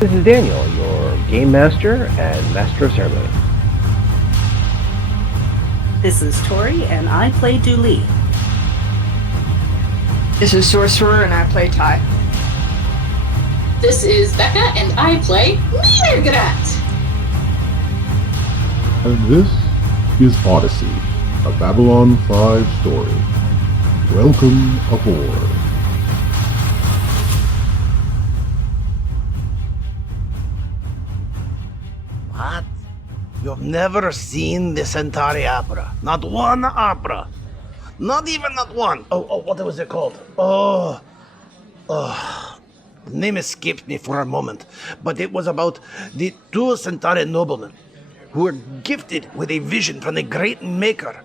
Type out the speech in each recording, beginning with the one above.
This is Daniel, your Game Master and Master of Ceremony. This is Tori, and I play Dooley. This is Sorcerer, and I play Ty. This is Becca, and I play mrrr'grr'rat. And this is Odyssey, a Babylon 5 story. Welcome aboard. What? You've never seen the Centauri opera? Not one opera? Not even not one? What was it called? The name escaped me for a moment, but it was about the two Centauri noblemen who were gifted with a vision from the great maker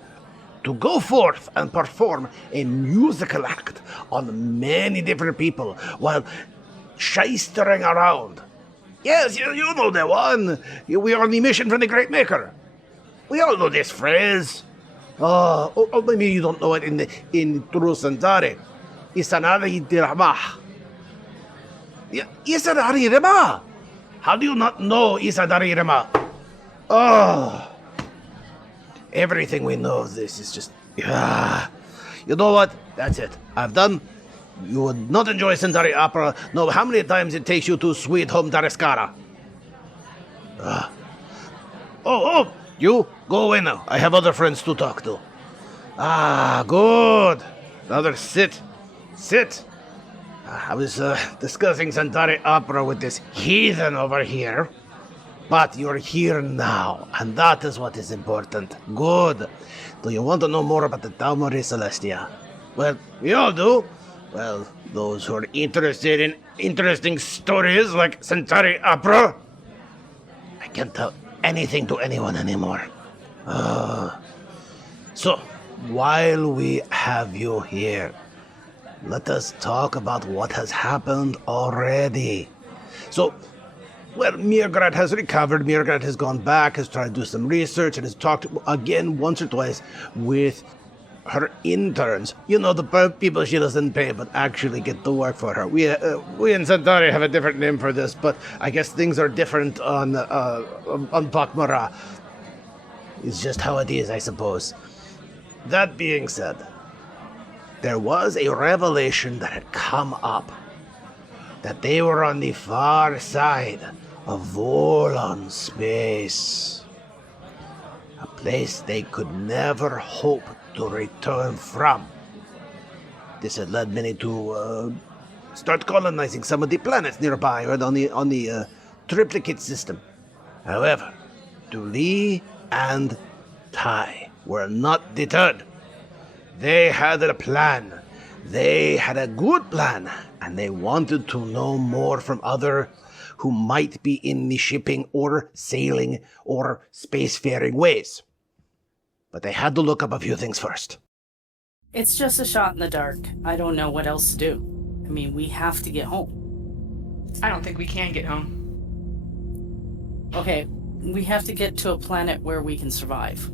to go forth and perform a musical act on many different people while shystering around. Yes, you know the one. We are on the mission from the great maker. We all know this phrase. Maybe you don't know it in true Centauri. Isanari dirama. Isadari Rima! How do you not know Isadari Rima? Everything we know of this is just... You know what? That's it. I've done. You would not enjoy Centauri opera. No, how many times it takes you to sweet home Taraskara? You? Go away now. I have other friends to talk to. Good. Another sit. I was discussing Centauri opera with this heathen over here. But you're here now, and that is what is important. Good. Do you want to know more about the Taumari Celestia? Well, we all do. Well, those who are interested in interesting stories like Centauri opera. I can't tell anything to anyone anymore. So, while we have you here, let us talk about what has happened already. So, mrrr'grr'rat has recovered. mrrr'grr'rat has gone back, has tried to do some research, and has talked again once or twice with her interns. You know, the people she doesn't pay, but actually get to work for her. We in Centauri have a different name for this, but I guess things are different on pak'ma'ra. It's just how it is, I suppose. That being said, there was a revelation that had come up that they were on the far side of Volon space, a place they could never hope to return from. This had led many to start colonizing some of the planets nearby, right on the triplicate system. However, Dooley and Ty were not deterred. They had a plan. They had a good plan, and they wanted to know more from other who might be in the shipping or sailing or spacefaring ways. But they had to look up a few things first. It's just a shot in the dark. I don't know what else to do. I mean, we have to get home. I don't think we can get home. Okay, we have to get to a planet where we can survive.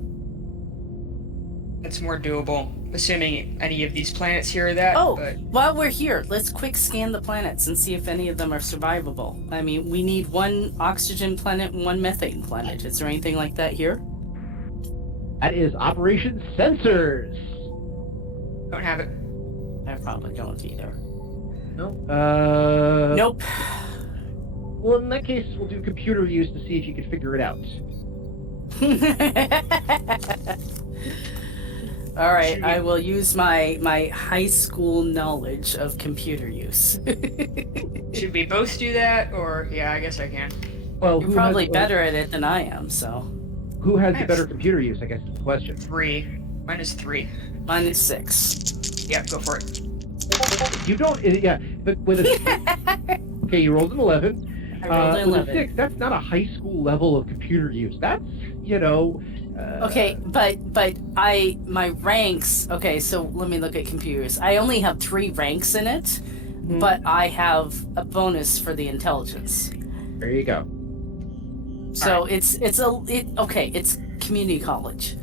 It's more doable, assuming any of these planets here are that. But while we're here, let's quick scan the planets and see if any of them are survivable. I mean, we need one oxygen planet and one methane planet. Is there anything like that here? That is Operation Sensors. don't have it. I probably don't either. No. Nope. Well, in that case, we'll do computer use to see if you can figure it out. All right, I will use my high school knowledge of computer use. Should we both do that, or yeah, I guess I can. Well, you're probably better at it than I am, so. Who has the better computer use? I guess is the question. 3. Mine is 3. Mine is 6. Yeah, go for it. You don't. Yeah, but with a. Okay, you rolled an 11. I rolled an 11. With a 6, that's not a high school level of computer use. That's Okay, but my ranks. Okay, so let me look at computers. I only have 3 ranks in it, but I have a bonus for the intelligence. There you go. So right. It's community college.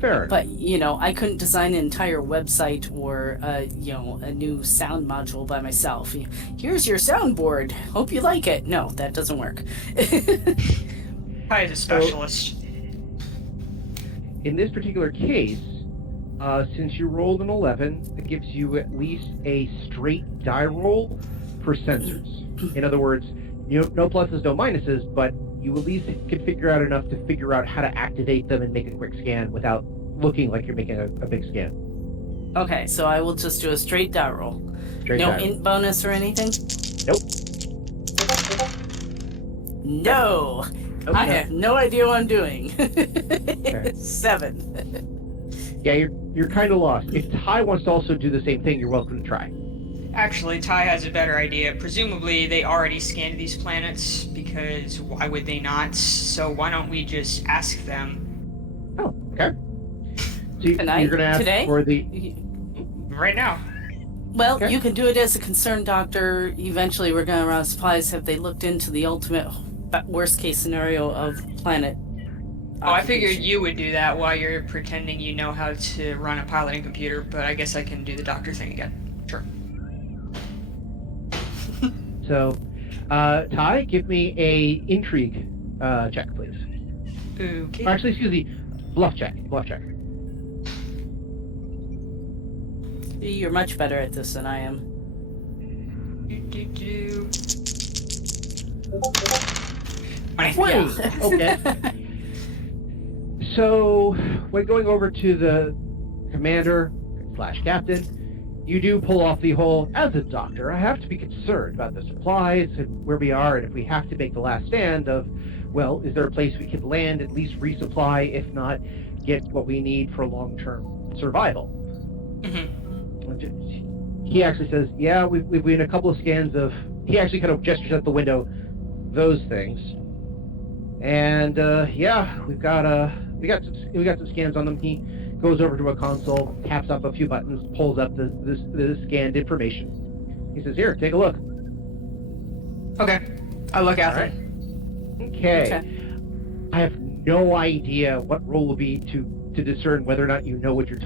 Fair enough. But, I couldn't design an entire website or, a new sound module by myself. Here's your soundboard. Hope you like it. No, that doesn't work. Ty is a specialist. In this particular case, since you rolled an 11, it gives you at least a straight die roll for sensors. In other words, no pluses, no minuses, but you at least can figure out enough to figure out how to activate them and make a quick scan without looking like you're making a big scan. Okay, so I will just do a straight die roll. Straight No die roll. int bonus or anything? Nope. No! Okay. I have no idea what I'm doing. Okay. 7. Yeah, you're kind of lost. If Ty wants to also do the same thing, you're welcome to try. Actually, Ty has a better idea. Presumably, they already scanned these planets, because why would they not? So why don't we just ask them? Oh, okay. So you're Tonight? going to ask Today? for the... Right now. Well, Okay. you can do it as a concerned doctor. Eventually, we're going to run out of supplies. Have they looked into the ultimate worst case scenario of planet? Oh, I figured you would do that while you're pretending you know how to run a piloting computer, but I guess I can do the doctor thing again. Sure. So, Ty, give me a intrigue check, please. Okay. Or actually, excuse me, bluff check. Bluff check. You're much better at this than I am. Do. 20! Okay. So, when going over to the commander/captain, you do pull off the whole, as a doctor, I have to be concerned about the supplies and where we are, and if we have to make the last stand of, well, is there a place we could land, at least resupply, if not get what we need for long-term survival? Mm-hmm. He actually says, yeah, we've been a couple of scans of, he actually kind of gestures at the window, those things. And, yeah, we got some scans on them. He goes over to a console, taps up a few buttons, pulls up the scanned information. He says, here, take a look. Okay. I look at All it. right. Okay. I have no idea what role will be to discern whether or not you know what you're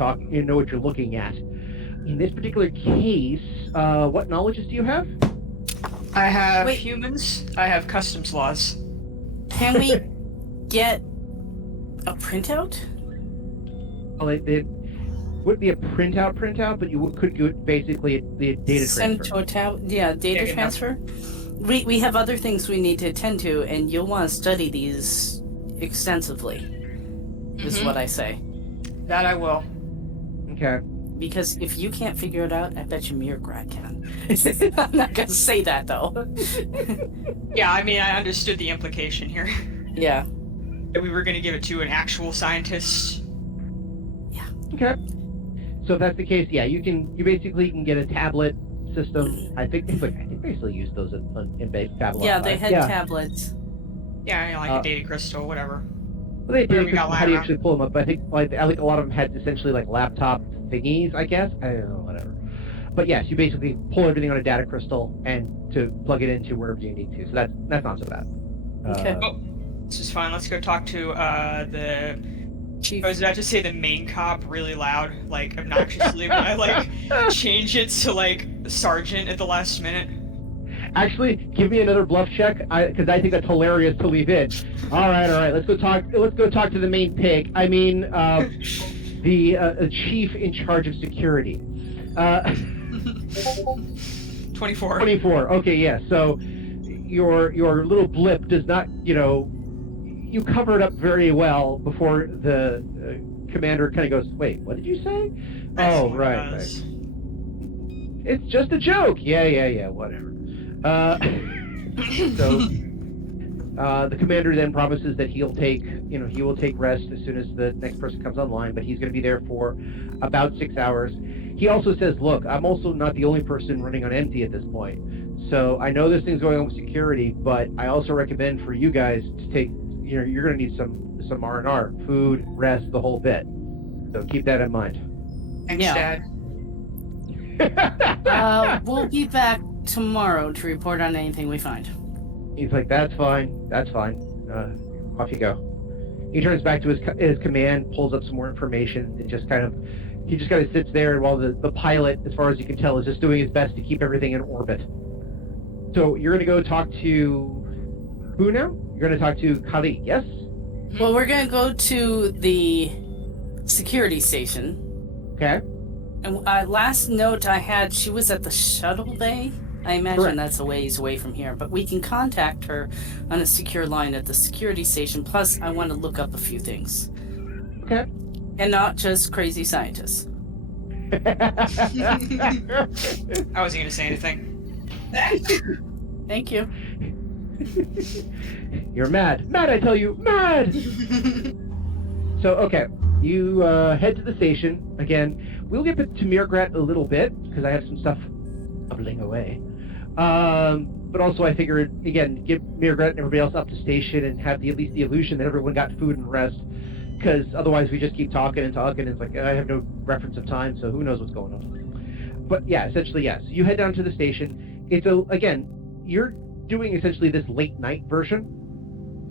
looking at. In this particular case, what knowledges do you have? I have Wait. humans. I have customs laws. Can we get a printout? Well, it wouldn't be a printout, but you could do it basically the data Send transfer. to a tab? Yeah, data Yeah, transfer. We have other things we need to attend to, and you'll want to study these extensively. Is Mhm. what I say. That I will. Okay. Because if you can't figure it out, I bet you mrr'r'grr'rat can. I'm not gonna say that though. Yeah, I mean, I understood the implication here. Yeah. That we were going to give it to an actual scientist. Okay. So if that's the case, yeah, you basically can get a tablet system. I think they still use those in Babylon. Yeah, they 5. had tablets. Yeah, like Uh, a data crystal, whatever. Well, they Where did. we got How do you Lyra. actually pull them up? I think a lot of them had essentially like laptop thingies. I guess I don't know, whatever. But yes, you basically pull everything on a data crystal and to plug it into wherever you need to. So that's not so bad. Okay. Oh, this is fine. Let's go talk to the. Chief. I was about to say the main cop really loud, like obnoxiously, but I like change it to like sergeant at the last minute. Actually, give me another bluff check, because I think that's hilarious to leave in. All right. Let's go talk to the main pig. I mean, the chief in charge of security. 24. 24. Okay, yeah. So your little blip does not, you cover it up very well before the commander kind of goes, "Wait, what did you say?" That's Oh, what it right. was. It's just a joke. Yeah, whatever. So the commander then promises that he will take rest as soon as the next person comes online, but he's going to be there for about 6 hours. He also says, "Look, I'm also not the only person running on empty at this point. So I know this thing's going on with security, but I also recommend for you guys to take, you're going to need some R&R, food, rest, the whole bit. So keep that in mind." Thanks, Yeah. Dad. We'll be back tomorrow to report on anything we find. He's like, that's fine. Off you go. He turns back to his command, pulls up some more information, and he just kind of sits there while the pilot, as far as you can tell, is just doing his best to keep everything in orbit. So you're going to go talk to who now? You're going to talk to Kali, yes? Well, we're going to go to the security station. Okay. And last note I had, she was at the shuttle bay. I imagine Correct. that's a ways away from here, but we can contact her on a secure line at the security station. Plus, I want to look up a few things. Okay. And not just crazy scientists. I wasn't going to say anything. Thank you. You're mad. Mad, I tell you, mad! So, okay. You head to the station. Again, we'll get to mrr'grr'rat a little bit, because I have some stuff bubbling away. But also I figured, again, get mrr'grr'rat and everybody else up to station and have at least the illusion that everyone got food and rest, because otherwise we just keep talking and it's like, I have no reference of time, so who knows what's going on. But yeah, essentially, yes. You head down to the station. Again, you're doing essentially this late night version.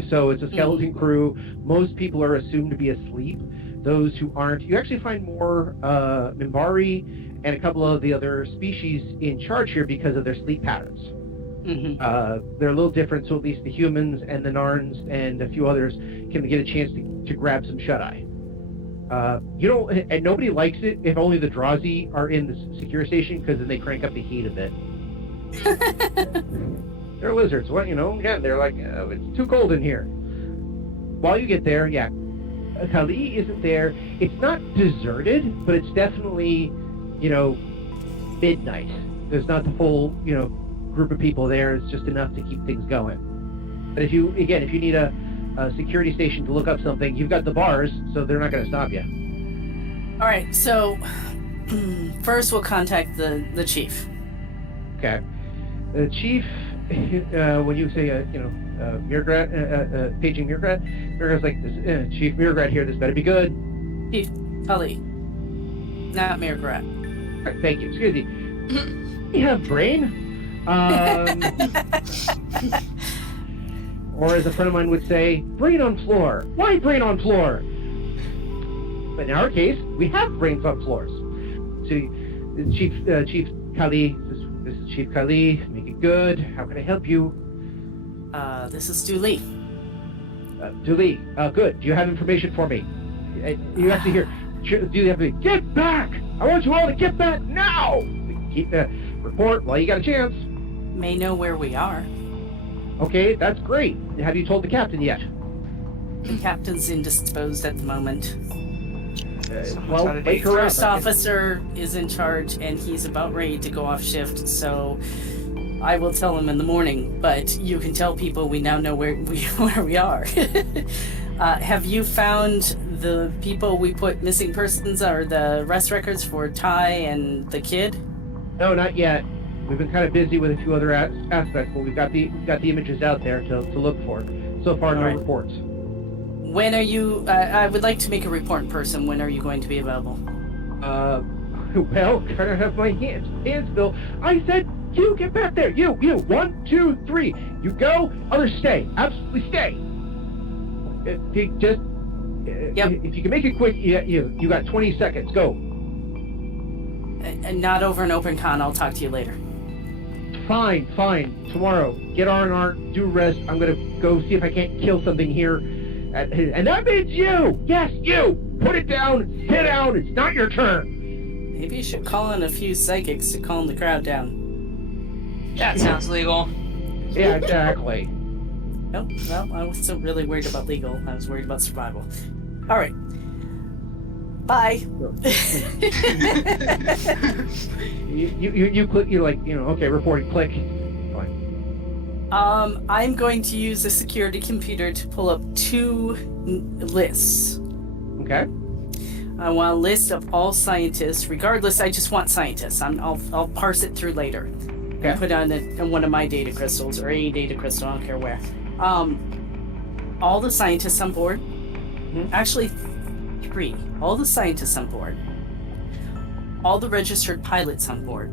So it's a skeleton crew. Most people are assumed to be asleep. Those who aren't, you actually find more Minbari and a couple of the other species in charge here because of their sleep patterns. They're a little different, so at least the humans and the Narns and a few others can get a chance to grab some shut-eye. And nobody likes it if only the Drazi are in the secure station, because then they crank up the heat a bit. They're lizards. What, again, they're like, it's too cold in here. While you get there, yeah, Kali isn't there. It's not deserted, but it's definitely, midnight. There's not the full, group of people there. It's just enough to keep things going. But if you need a security station to look up something, you've got the bars, so they're not going to stop you. All right, so first we'll contact the chief. Okay. The chief, when you say, mrr'grr'rat, paging mrr'r'grat like, Chief mrr'r'grat here, this better be good. Chief Kali, not mrr'r'grat. Right, thank you. Excuse me. You have brain? Or as a friend of mine would say, brain on floor. Why brain on floor? But in our case, we have brains on floors. So, Chief Kali, this is Chief Kali. Make it good. How can I help you? This is Du Li. Du Li, good. Do you have information for me? You have to hear. Do you have to get back? I want you all to get back now. Keep report while you got a chance. May know where we are. Okay, that's great. Have you told the captain yet? The captain's indisposed at the moment. Well, wake her up. First officer is in charge, and he's about ready to go off shift, so I will tell him in the morning, but you can tell people we now know where we are. Have you found the people we put missing persons or the arrest records for Ty and the kid? No, not yet. We've been kind of busy with a few other aspects, but we've got the images out there to look for. So far, no reports. When are you? I would like to make a report in person. When are you going to be available? Well, kind of have my hands still. I said, you get back there. You. 1, 2, 3. You go. Others stay. Absolutely stay. If you can make it quick, you got 20 seconds. Go. And not over an open con. I'll talk to you later. Fine. Tomorrow, get R&R, do rest. I'm gonna go see if I can't kill something here. And that means you! Yes, you! Put it down, sit down, it's not your turn! Maybe you should call in a few psychics to calm the crowd down. That sounds legal. Yeah, exactly. Nope, well, I wasn't really worried about legal. I was worried about survival. Alright. Bye. You click, you're like, okay, reporting, click. Fine. I'm going to use the security computer to pull up 2 lists. Okay. I want a list of all scientists. Regardless, I just want scientists. I'll parse it through later. Okay. And put on one of my data crystals or any data crystal. I don't care where. All the scientists on board. Mm-hmm. Actually, 3. All the scientists on board. All the registered pilots on board.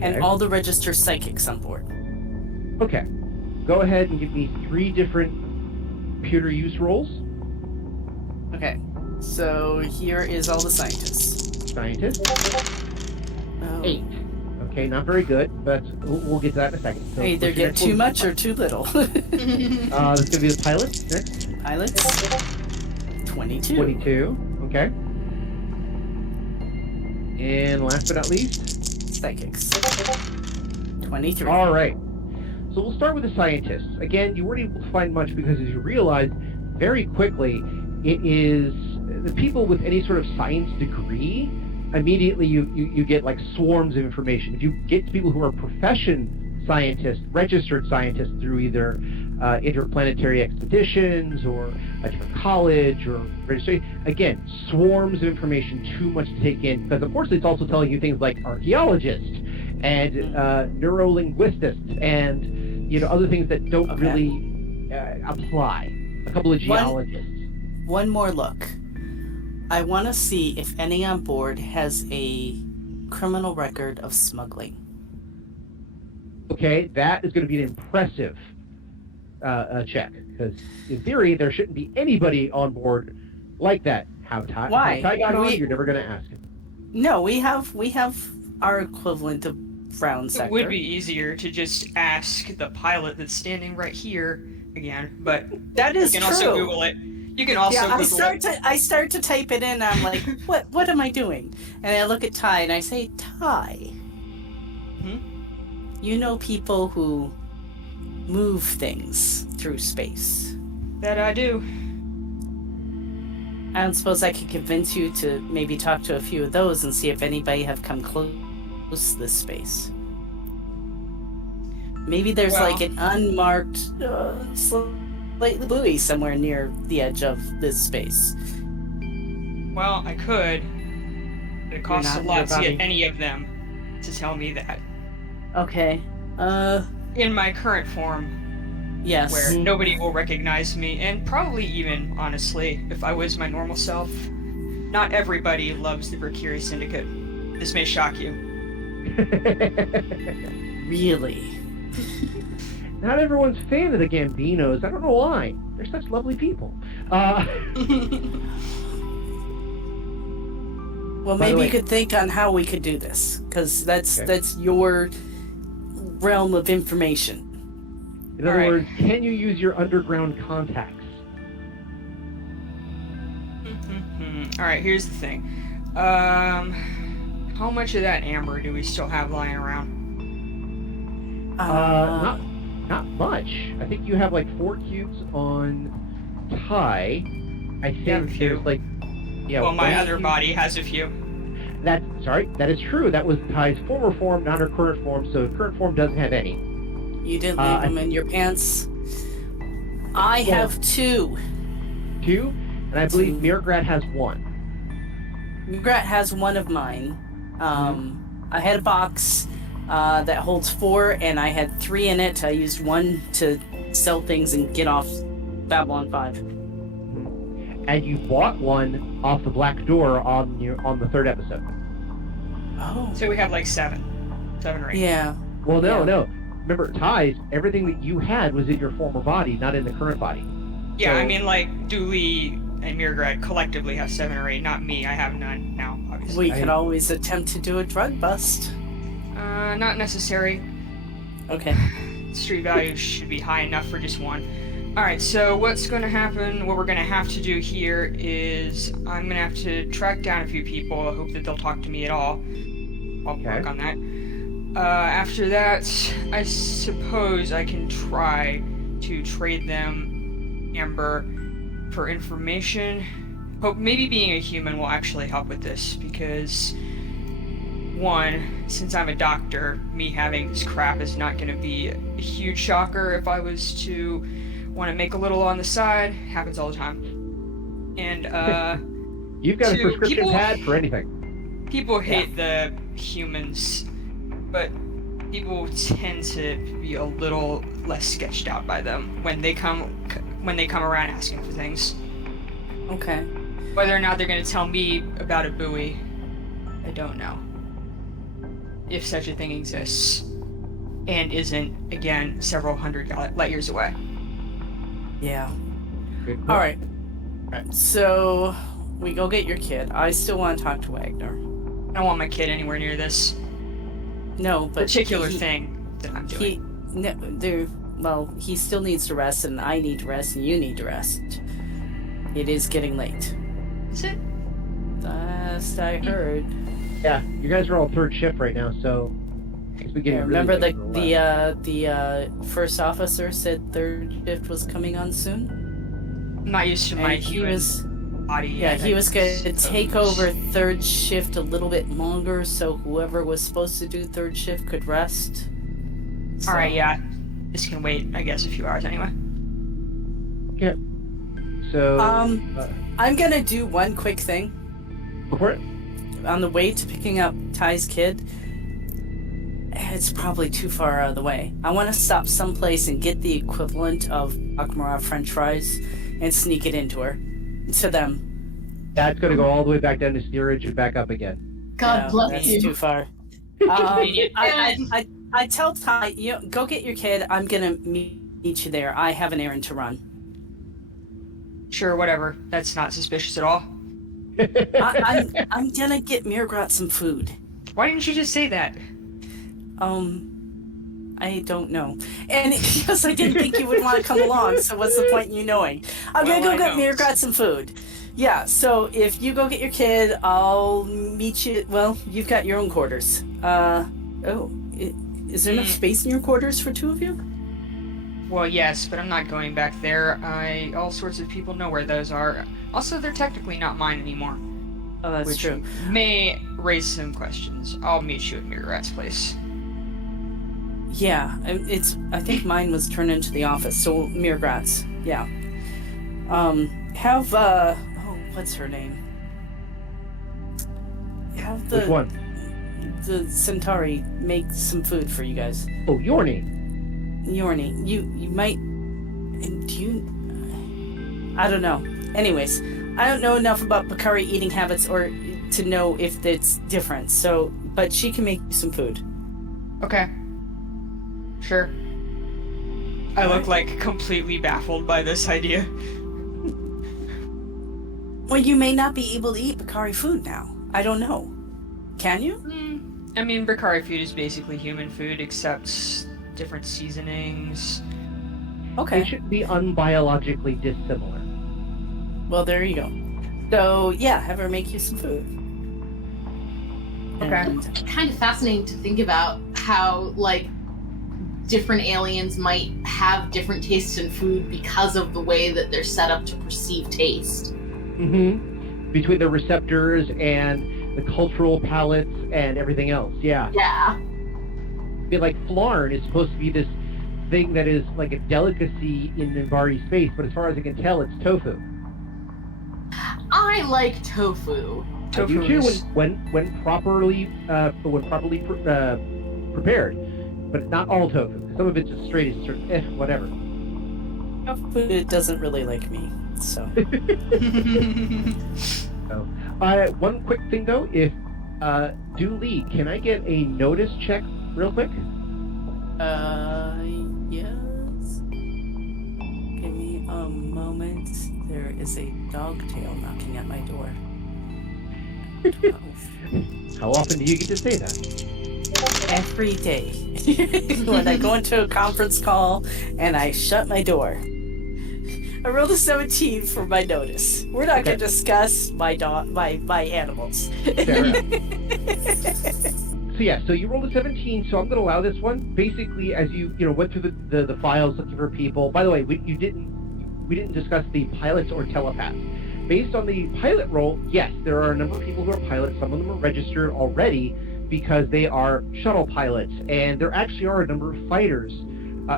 And all the registered psychics on board. Okay. Go ahead and give me 3 different computer use roles. Okay. So here is all the scientists. Scientists. Oh. 8. Okay, not very good, but we'll get to that in a second. So Either what's your get next too one? much or too little. That's gonna be the pilots next. Pilots. 22. 22. Okay. And last but not least, Psychics. 23. all right. So we'll start with the scientists. Again, you weren't able to find much because, as you realize very quickly, it is the people with any sort of science degree. Immediately, you get like swarms of information. If you get to people who are profession scientists, registered scientists through either interplanetary expeditions or a different college or registration, again, swarms of information, too much to take in. Because unfortunately, it's also telling you things like archaeologists and neurolinguistics and other things that don't really apply. A couple of geologists. One more look. I want to see if any on board has a criminal record of smuggling. Okay, that is going to be an impressive check, because in theory there shouldn't be anybody on board like that. Why? How Ty got on, you're never going to ask him. No, we have our equivalent of Brown sector. It would be easier to just ask the pilot that's standing right here again, but that is you can true. also Google it. You can also Google I start to type it in. I'm like, what am I doing? And I look at Ty and I say, Ty, you know people who move things through space. That I do. I don't suppose I could convince you to maybe talk to a few of those and see if anybody have come close to this space. Maybe there's like an unmarked slightly buoy somewhere near the edge of this space. Well, I could. But it costs a lot to get any of them to tell me that. Okay. In my current form. Yes. Where nobody will recognize me, and probably even, honestly, if I was my normal self. Not everybody loves the Mercury Syndicate. This may shock you. Really? Not everyone's fan of the Gambinos. I don't know why. They're such lovely people. Well, maybe you could think on how we could do this, because that's your realm of information. In other words, can you use your underground contacts? Alright, here's the thing. How much of that amber do we still have lying around? Not much. I think you have like 4 cubes on Ty. I think there's like... well, my other body has a few. That is true. That was Ty's former form, not her current form, so current form doesn't have any. You didn't leave them in your pants? I have 2. 2? And I believe mrr'r'grr'rat has 1. mrr'r'grat has 1 of mine. I had a box that holds 4, and I had 3 in it. I used 1 to sell things and get off Babylon 5. And you bought 1 off the black door on the 3rd episode. Oh. So we have like 7 or 8. Yeah. Well, no. Remember, Ty's, everything that you had was in your former body, not in the current body. Yeah, so, I mean, like, Dooley and mrr'grrrat collectively have 7 or 8, not me. I have none now, obviously. We could always attempt to do a drug bust. Not necessary. Okay. Street value should be high enough for just 1. Alright, so what's going to happen, what we're going to have to do here is I'm going to have to track down a few people. I hope that they'll talk to me at all. I'll work on that. After that, I suppose I can try to trade them amber for information. Hope maybe being a human will actually help with this, because 1, since I'm a doctor, me having this crap is not going to be a huge shocker. If I was to want to make a little on the side, happens all the time. And you've got a prescription pad for anything. People hate the humans, but people tend to be a little less sketched out by them when they come around asking for things. Okay. Whether or not they're going to tell me about a buoy, I don't know. If such a thing exists, and isn't, again, several hundred light years away. Yeah. All right. Alright, so we go get your kid. I still want to talk to Wagner. I don't want my kid anywhere near this No, but particular thing that I'm doing. He still needs to rest, and I need to rest, and you need to rest. It is getting late. Is it? Last I heard. Yeah, you guys are all third shift right now, so it's beginning. Yeah, remember the first officer said third shift was coming on soon? I'm not used to my human body Yeah, yet, he I was going to suppose. take over third shift a little bit longer, so whoever was supposed to do third shift could rest. All right, yeah. This can wait, I guess, a few hours anyway. Yeah. So. I'm gonna do one quick thing. Go for it. On the way to picking up Ty's kid, it's probably too far out of the way. I want to stop someplace and get the equivalent of pak'ma'ra French fries and sneak it into her. To them. That's going to go all the way back down to steerage and back up again. God bless that's you. too far. I tell Ty, go get your kid. I'm gonna meet you there. I have an errand to run. Sure, whatever. That's not suspicious at all. I'm gonna get mrr'r'grr'rat some food. Why didn't you just say that? I don't know. And because I didn't think you would want to come along, so what's the point in you knowing? I'm gonna go get mrr'r'grat some food. Yeah, so if you go get your kid, I'll meet you. Well, you've got your own quarters. Is there enough space in your quarters for two of you? Well, yes, but I'm not going back there. All sorts of people know where those are. Also, they're technically not mine anymore. Oh, that's which true. May raise some questions. I'll meet you at mrr'grat's place. Yeah, I think mine was turned into the office, so mrr'grat's. Yeah. What's her name? Have the Which one? The Centauri make some food for you guys. Oh, your name. Yorni, you might. Do you? I don't know. Anyways, I don't know enough about Bakari eating habits or to know if it's different. So, but she can make you some food. Okay. Sure. I look like completely baffled by this idea. Well, you may not be able to eat Bakari food now. I don't know. Can you? I mean, Bakari food is basically human food, except different seasonings. Okay. It should be unbiologically dissimilar. Well, there you go. So, yeah, have her make you some food. Okay. And It's kind of fascinating to think about how, like, different aliens might have different tastes in food because of the way that they're set up to perceive taste. Mm-hmm. Between the receptors and the cultural palettes and everything else, yeah. Yeah. I mean, like, Flarn is supposed to be this thing that is like a delicacy in Minbari space, but as far as I can tell, it's tofu. I like tofu. I do too, when properly prepared, but not all tofu. Some of it's just straight as whatever. food doesn't really like me, so. So, one quick thing though, if Dooley, can I get a notice check real quick? Yes. Give me a moment. There is a dog tail knocking at my door. 12. How often do you get to say that? Every day. When I go into a conference call and I shut my door. I rolled a 17 for my notice. We're not going to discuss my animals. Fair enough. So yeah, so you rolled a 17, so I'm going to allow this one. Basically, as you went through the files looking for people. By the way, we didn't discuss the pilots or telepaths. Based on the pilot role, yes, there are a number of people who are pilots. Some of them are registered already because they are shuttle pilots, and there actually are a number of fighters.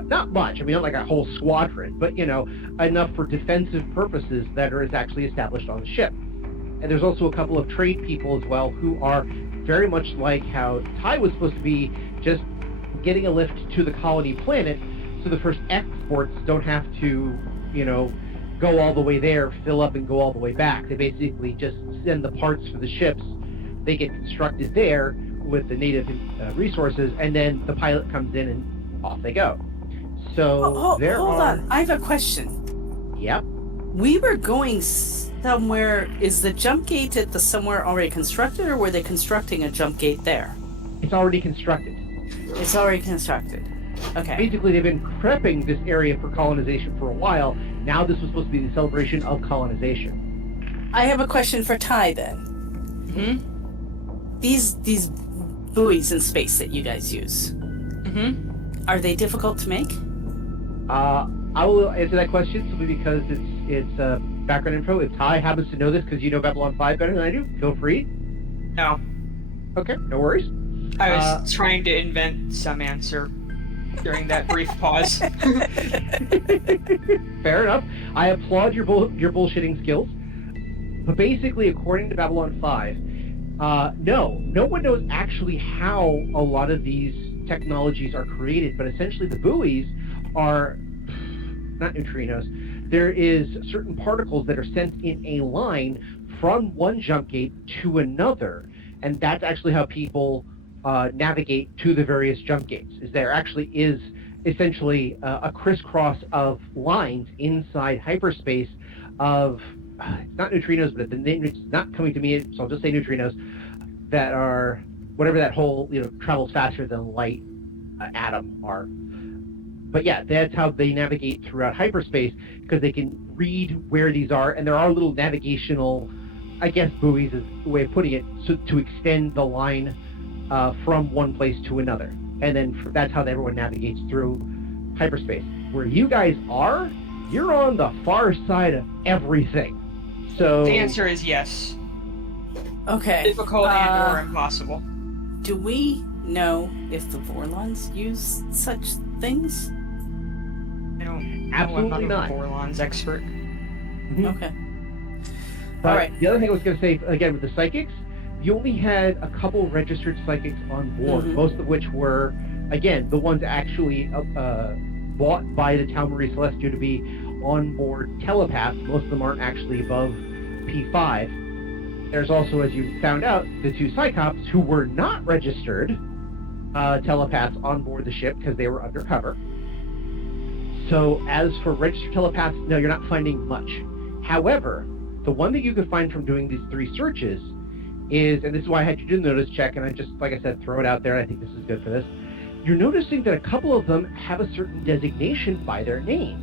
Not much. I mean, not like a whole squadron, but enough for defensive purposes that is actually established on the ship. And there's also a couple of trade people as well who are very much like how Ty was supposed to be, just getting a lift to the colony planet, so the first exports don't have to, go all the way there, fill up, and go all the way back. They basically just send the parts for the ships. They get constructed there with the native resources, and then the pilot comes in and off they go. So Hold on. I have a question. Yep. We were going somewhere. Is the jump gate at the somewhere already constructed, or were they constructing a jump gate there? It's already constructed. It's already constructed. Okay. Basically, they've been prepping this area for colonization for a while. Now this was supposed to be the celebration of colonization. I have a question for Ty then. Mm-hmm. These buoys in space that you guys use, are they difficult to make? I will answer that question simply because it's background info. If Ty happens to know this because you know Babylon 5 better than I do, feel free. No. Okay, no worries. I was trying to invent some answer during that brief pause. Fair enough. I applaud your bullshitting skills. But basically, according to Babylon 5, no one knows actually how a lot of these technologies are created, but essentially the buoys are not neutrinos. There is certain particles that are sent in a line from one jump gate to another, and that's actually how people navigate to the various jump gates. Is there actually is essentially a crisscross of lines inside hyperspace of not neutrinos, but the name is not coming to me, so I'll just say neutrinos that are whatever that whole travels faster than light atom are. But yeah, that's how they navigate throughout hyperspace, because they can read where these are, and there are little navigational, I guess, buoys is the way of putting it, so to extend the line from one place to another. And then that's how everyone navigates through hyperspace. Where you guys are, you're on the far side of everything. So The answer is yes. Okay. Difficult and or impossible. Do we know if the Vorlons use such things? I don't Absolutely know. I'm not. not a Vorlons expert. Okay. But All right. the other thing I was going to say, again, with the psychics, you only had a couple registered psychics on board, most of which were, again, the ones actually bought by the Tau Marie Celestial to be on-board telepaths. Most of them aren't actually above P5. There's also, as you found out, the two Psychops who were not registered telepaths on board the ship because they were undercover. So as for registered telepaths, no, you're not finding much. However, the one that you could find from doing these 3 searches is, and this is why I had you do the notice check, and I just, like I said, throw it out there, I think this is good for this. You're noticing that a couple of them have a certain designation by their name.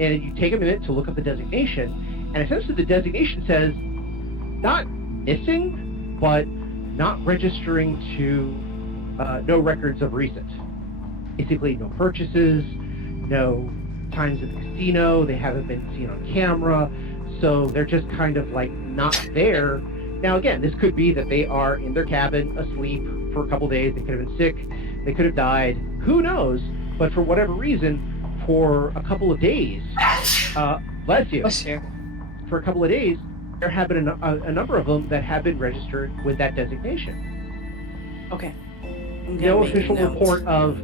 And you take a minute to look up the designation, and essentially the designation says, not missing, but not registering to no records of recent. Basically, no purchases, no times at the casino, they haven't been seen on camera, so they're just kind of like not there. Now again, this could be that they are in their cabin, asleep for a couple days, they could have been sick, they could have died, who knows, but for whatever reason, for a couple of days, bless you, for a couple of days, there have been a number of them that have been registered with that designation. Okay. No official report of,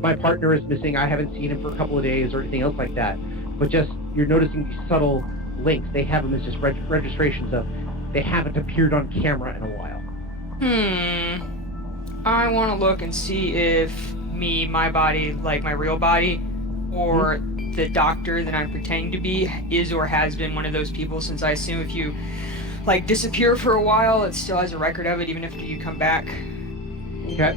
my partner is missing, I haven't seen him for a couple of days, or anything else like that. But just, you're noticing these subtle links. They have them as just registrations of, they haven't appeared on camera in a while. I want to look and see if my body, like my real body, or the doctor that I'm pretending to be, is or has been one of those people, since I assume if you, disappear for a while, it still has a record of it, even if you come back. Okay.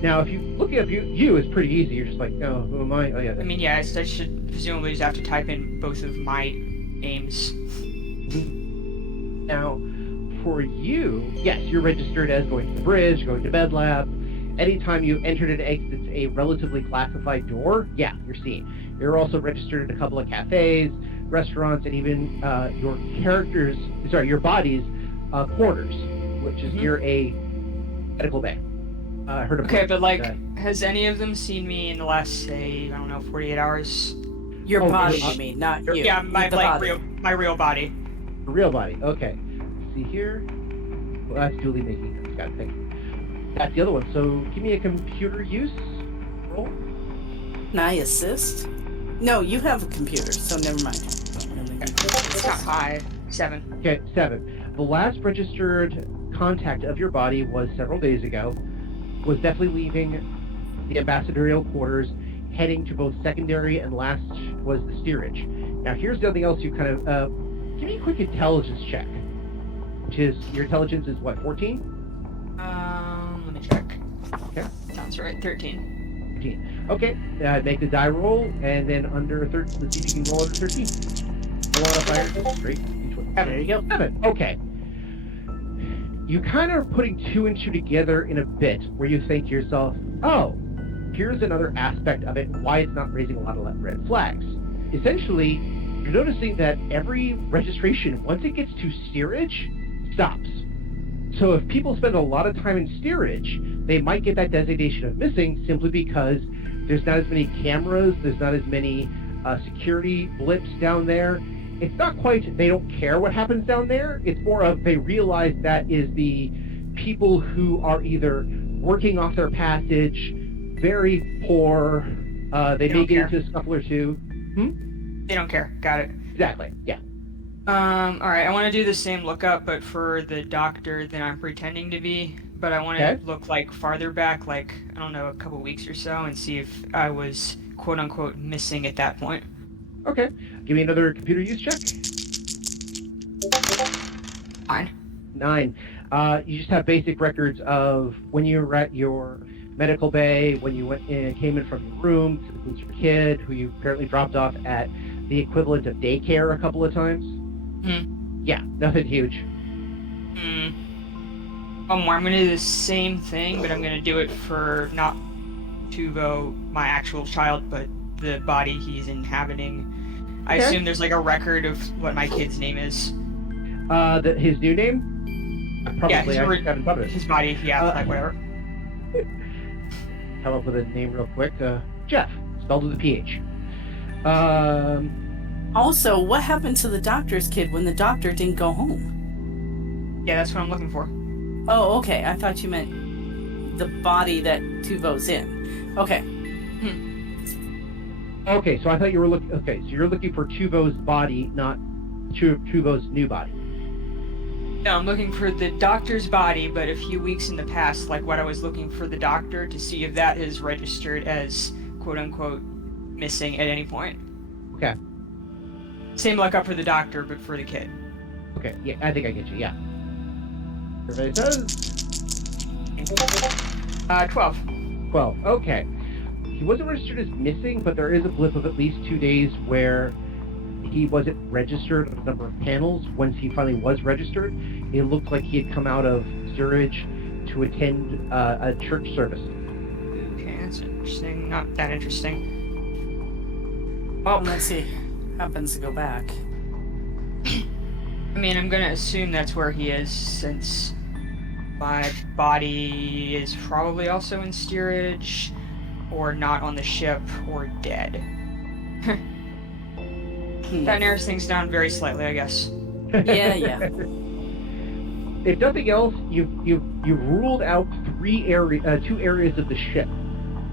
Now, if you look at you, it's pretty easy. You're just like, oh, who am I? Oh, yeah. I mean, yeah, I should presumably just have to type in both of my names. Now, for you, yes, you're registered as going to the bridge, going to Bed Lab. Anytime you enter and exit a relatively classified door, yeah, you're seen. You're also registered at a couple of cafes, restaurants, and even your body's quarters, which is near a medical bay. Heard of okay, but has any of them seen me in the last, say, 48 hours? Your body, you mean, not you. Yeah, my real body. Real body. Okay. Let's see here. Well, that's duly making sense. Got it. Thank you. That's the other one. So give me a computer use roll. Can I assist? No, you have a computer, so never mind. It's not high. 7. Okay, 7. The last registered contact of your body was several days ago. Was definitely leaving the ambassadorial quarters, heading to both secondary and last was the steerage. Now, here's something else you kind of... give me a quick intelligence check. Which is... Your intelligence is what, 14? Let me check. Okay. Sounds right, 13. 13. Okay, make the die roll, and then under 13... Let's see if you can roll under 13. Roll on a fire. Straight into it. There you go. 7. Okay. You kind of are putting 2 and 2 together in a bit, where you think to yourself, oh, here's another aspect of it, why it's not raising a lot of red flags. Essentially, you're noticing that every registration, once it gets to steerage, stops. So if people spend a lot of time in steerage, they might get that designation of missing simply because there's not as many cameras, there's not as many security blips down there. It's not quite they don't care what happens down there, it's more of they realize that is the people who are either working off their passage, very poor, they may get into a scuffle or two. They don't care. Got it. Exactly, yeah. Alright, I want to do the same lookup, but for the doctor that I'm pretending to be. But I want to look, like, farther back, like, I don't know, a couple weeks or so, and see if I was, quote-unquote, missing at that point. Okay. Give me another computer use check. 9. You just have basic records of when you were at your medical bay, when you went in, came in from your room, to includes your kid, who you apparently dropped off at the equivalent of daycare a couple of times. Yeah, nothing huge. I'm going to do the same thing, but I'm going to do it for not Tuvo, my actual child, but the body he's inhabiting. I assume there's like a record of what my kid's name is. His new name? Probably. His body, like whatever. Come up with a name real quick. Jeff, spelled with a PH. Also, what happened to the doctor's kid when the doctor didn't go home? Yeah, that's what I'm looking for. Oh, okay. I thought you meant the body that Tuvo's in. Okay. Okay, so I thought you were looking... Okay, so you're looking for Tuvo's body, not Tuvo's new body. No, I'm looking for the doctor's body, but a few weeks in the past, like what I was looking for the doctor to see if that is registered as quote-unquote missing at any point. Okay. Same lookup for the doctor, but for the kid. Okay, yeah, I think I get you, yeah. Everybody says? 12. 12, okay. He wasn't registered as missing, but there is a blip of at least 2 days where he wasn't registered on a number of panels. Once he finally was registered, it looked like he had come out of Zurich to attend a church service. Okay, that's interesting. Not that interesting. Well, let's see. Happens to go back. I mean, I'm gonna assume that's where he is, since my body is probably also in steerage, or not on the ship, or dead. That narrows things down very slightly, I guess. Yeah. If nothing else, you've ruled out 2 areas of the ship,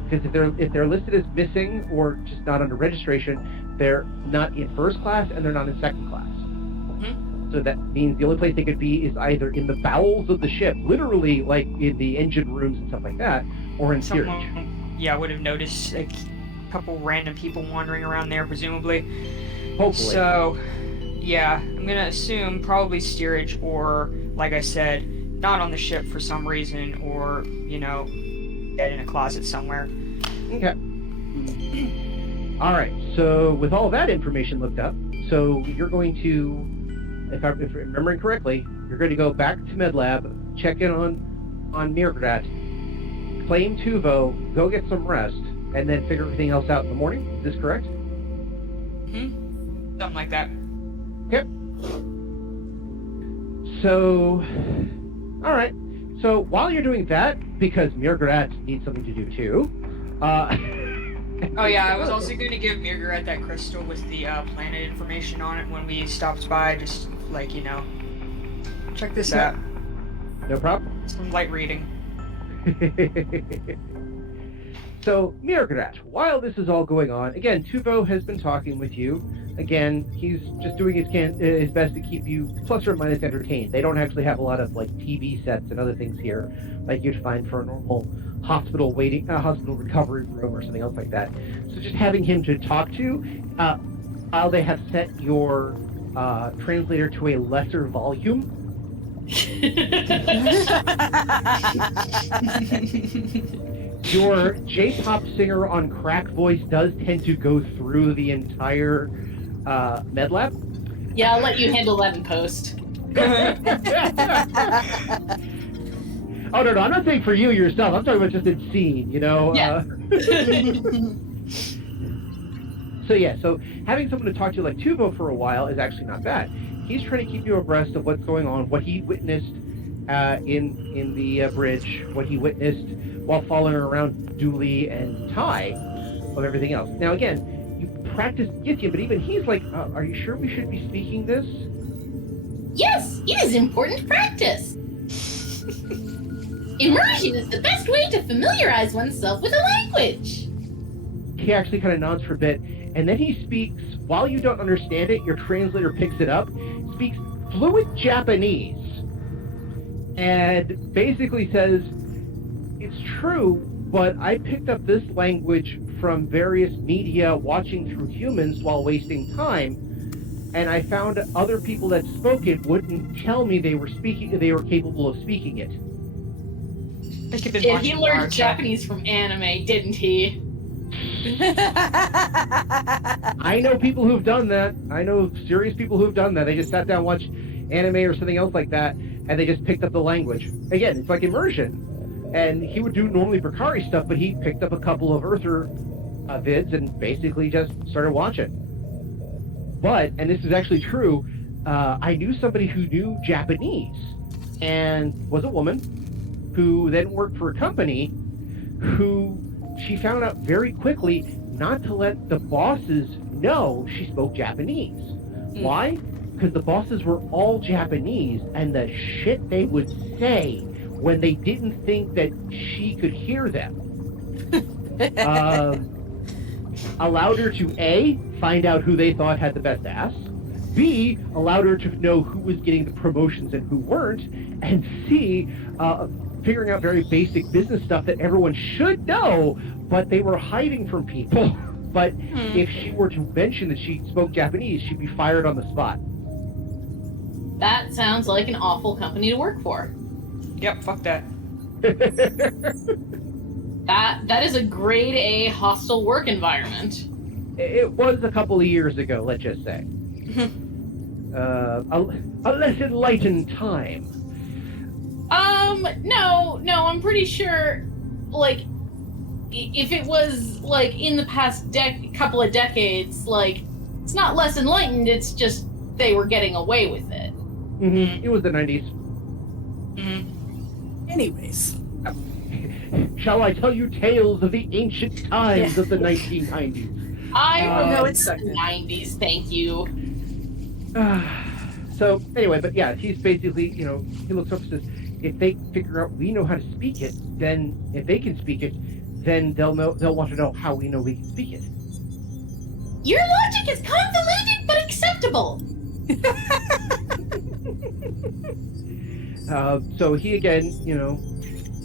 because if they're listed as missing or just not under registration, they're not in first class and they're not in second class. So that means the only place they could be is either in the bowels of the ship, literally like in the engine rooms and stuff like that, or in steerage. Yeah, I would have noticed like a couple random people wandering around there, presumably. Hopefully. So, yeah, I'm gonna assume probably steerage, or, like I said, not on the ship for some reason, or, dead in a closet somewhere. Okay. Alright, so with all that information looked up, so you're going to, if I'm remembering correctly, you're going to go back to MedLab, check in on mrr'grr'rat, claim Tuvo, go get some rest, and then figure everything else out in the morning. Is this correct? Something like that. Yep. So, alright. So, while you're doing that, because mrr'grr'rat needs something to do too, Oh yeah, I was also going to give mrr'grr'rat that crystal with the planet information on it when we stopped by, just like, check this out. No problem. Some light reading. So, mrr'grr'rat, while this is all going on, again, Tuvo has been talking with you. Again, he's just doing his best to keep you plus or minus entertained. They don't actually have a lot of, like, TV sets and other things here, like you'd find for a normal hospital recovery room or something else like that. So just having him to talk to, While they have set your translator to a lesser volume, your J-pop singer on crack voice does tend to go through the entire med lab. Yeah, I'll let you handle that in post. Oh, no, I'm not saying for you yourself. I'm talking about just in scene, you know? Yeah. So having someone to talk to like Tuvo for a while is actually not bad. He's trying to keep you abreast of what's going on, what he witnessed in the bridge, what he witnessed while following around Dooley and Ty, of everything else. Now, again, you practice Githyan, but even he's like, are you sure we should be speaking this? Yes, it is important practice. Immersion is the best way to familiarize oneself with a language. He actually kind of nods for a bit, and then he speaks, while you don't understand it, your translator picks it up, speaks fluent Japanese, and basically says, it's true, but I picked up this language from various media watching through humans while wasting time, and I found other people that spoke it wouldn't tell me they were capable of speaking it. Yeah, he learned Japanese from anime, didn't he? I know people who've done that. I know serious people who've done that. They just sat down and watched anime or something else like that, and they just picked up the language. Again, it's like immersion. And he would do normally Bakari stuff, but he picked up a couple of Earther vids and basically just started watching. But, and this is actually true, I knew somebody who knew Japanese and was a woman who then worked for a company who she found out very quickly not to let the bosses know she spoke Japanese. Why? Because the bosses were all Japanese, and the shit they would say when they didn't think that she could hear them allowed her to A, find out who they thought had the best ass, B, allowed her to know who was getting the promotions and who weren't, and C, figuring out very basic business stuff that everyone should know, but they were hiding from people. But if she were to mention that she spoke Japanese, she'd be fired on the spot. That sounds like an awful company to work for. Yep, fuck that. That is a grade A hostile work environment. It was a couple of years ago, let's just say. A less enlightened time. No, I'm pretty sure, like, if it was, like, in the past couple of decades, like, it's not less enlightened, it's just they were getting away with it. Mm-hmm. It was the 90s. Mm-hmm. Anyways. Shall I tell you tales of the ancient times of the 1990s? I remember it's the 90s, thank you. So, anyway, but yeah, he's basically, he looks up and says, if they figure out we know how to speak it, then if they can speak it, then they'll want to know how we know we can speak it. Your logic is convoluted but acceptable. So he again,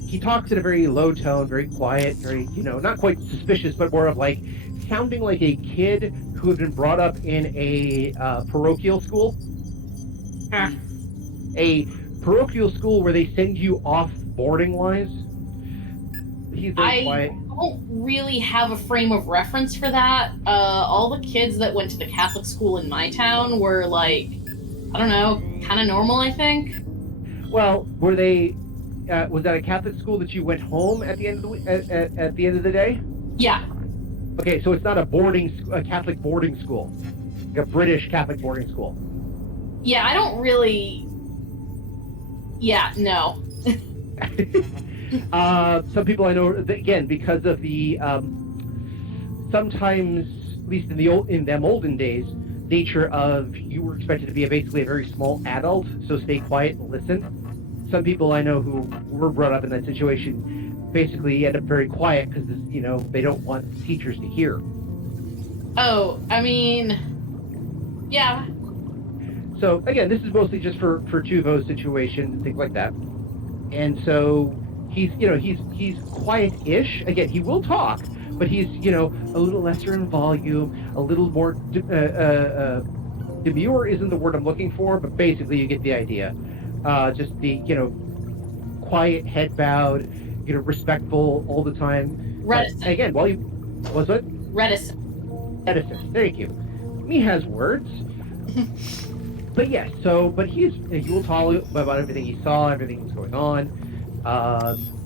he talks in a very low tone, very quiet, very, not quite suspicious, but more of like sounding like a kid who had been brought up in a parochial school. A parochial school where they send you off boarding-wise. He's very quiet. I don't really have a frame of reference for that. All the kids that went to the Catholic school in my town were like, I don't know, kind of normal, I think. Well, were they? Was that a Catholic school that you went home at the end of at the end of the day? Yeah. Okay, so it's not a Catholic boarding school, like a British Catholic boarding school. Yeah, I don't really. Yeah, no. Some people I know, again, because of the sometimes, at least in them olden days, nature of you were expected to be basically a very small adult, so stay quiet and listen. Some people I know who were brought up in that situation basically end up very quiet because they don't want teachers to hear. Oh, I mean, yeah. So again, this is mostly just for Tuvo's situation and things like that. And so he's quiet-ish. Again, he will talk, but he's, a little lesser in volume, a little more demure isn't the word I'm looking for, but basically you get the idea. Just the, quiet, head bowed, respectful all the time. Reticent. Again, was it? Reticent. Reticent. Thank you. He has words. But yes, but he will tell you about everything he saw, everything that's going on.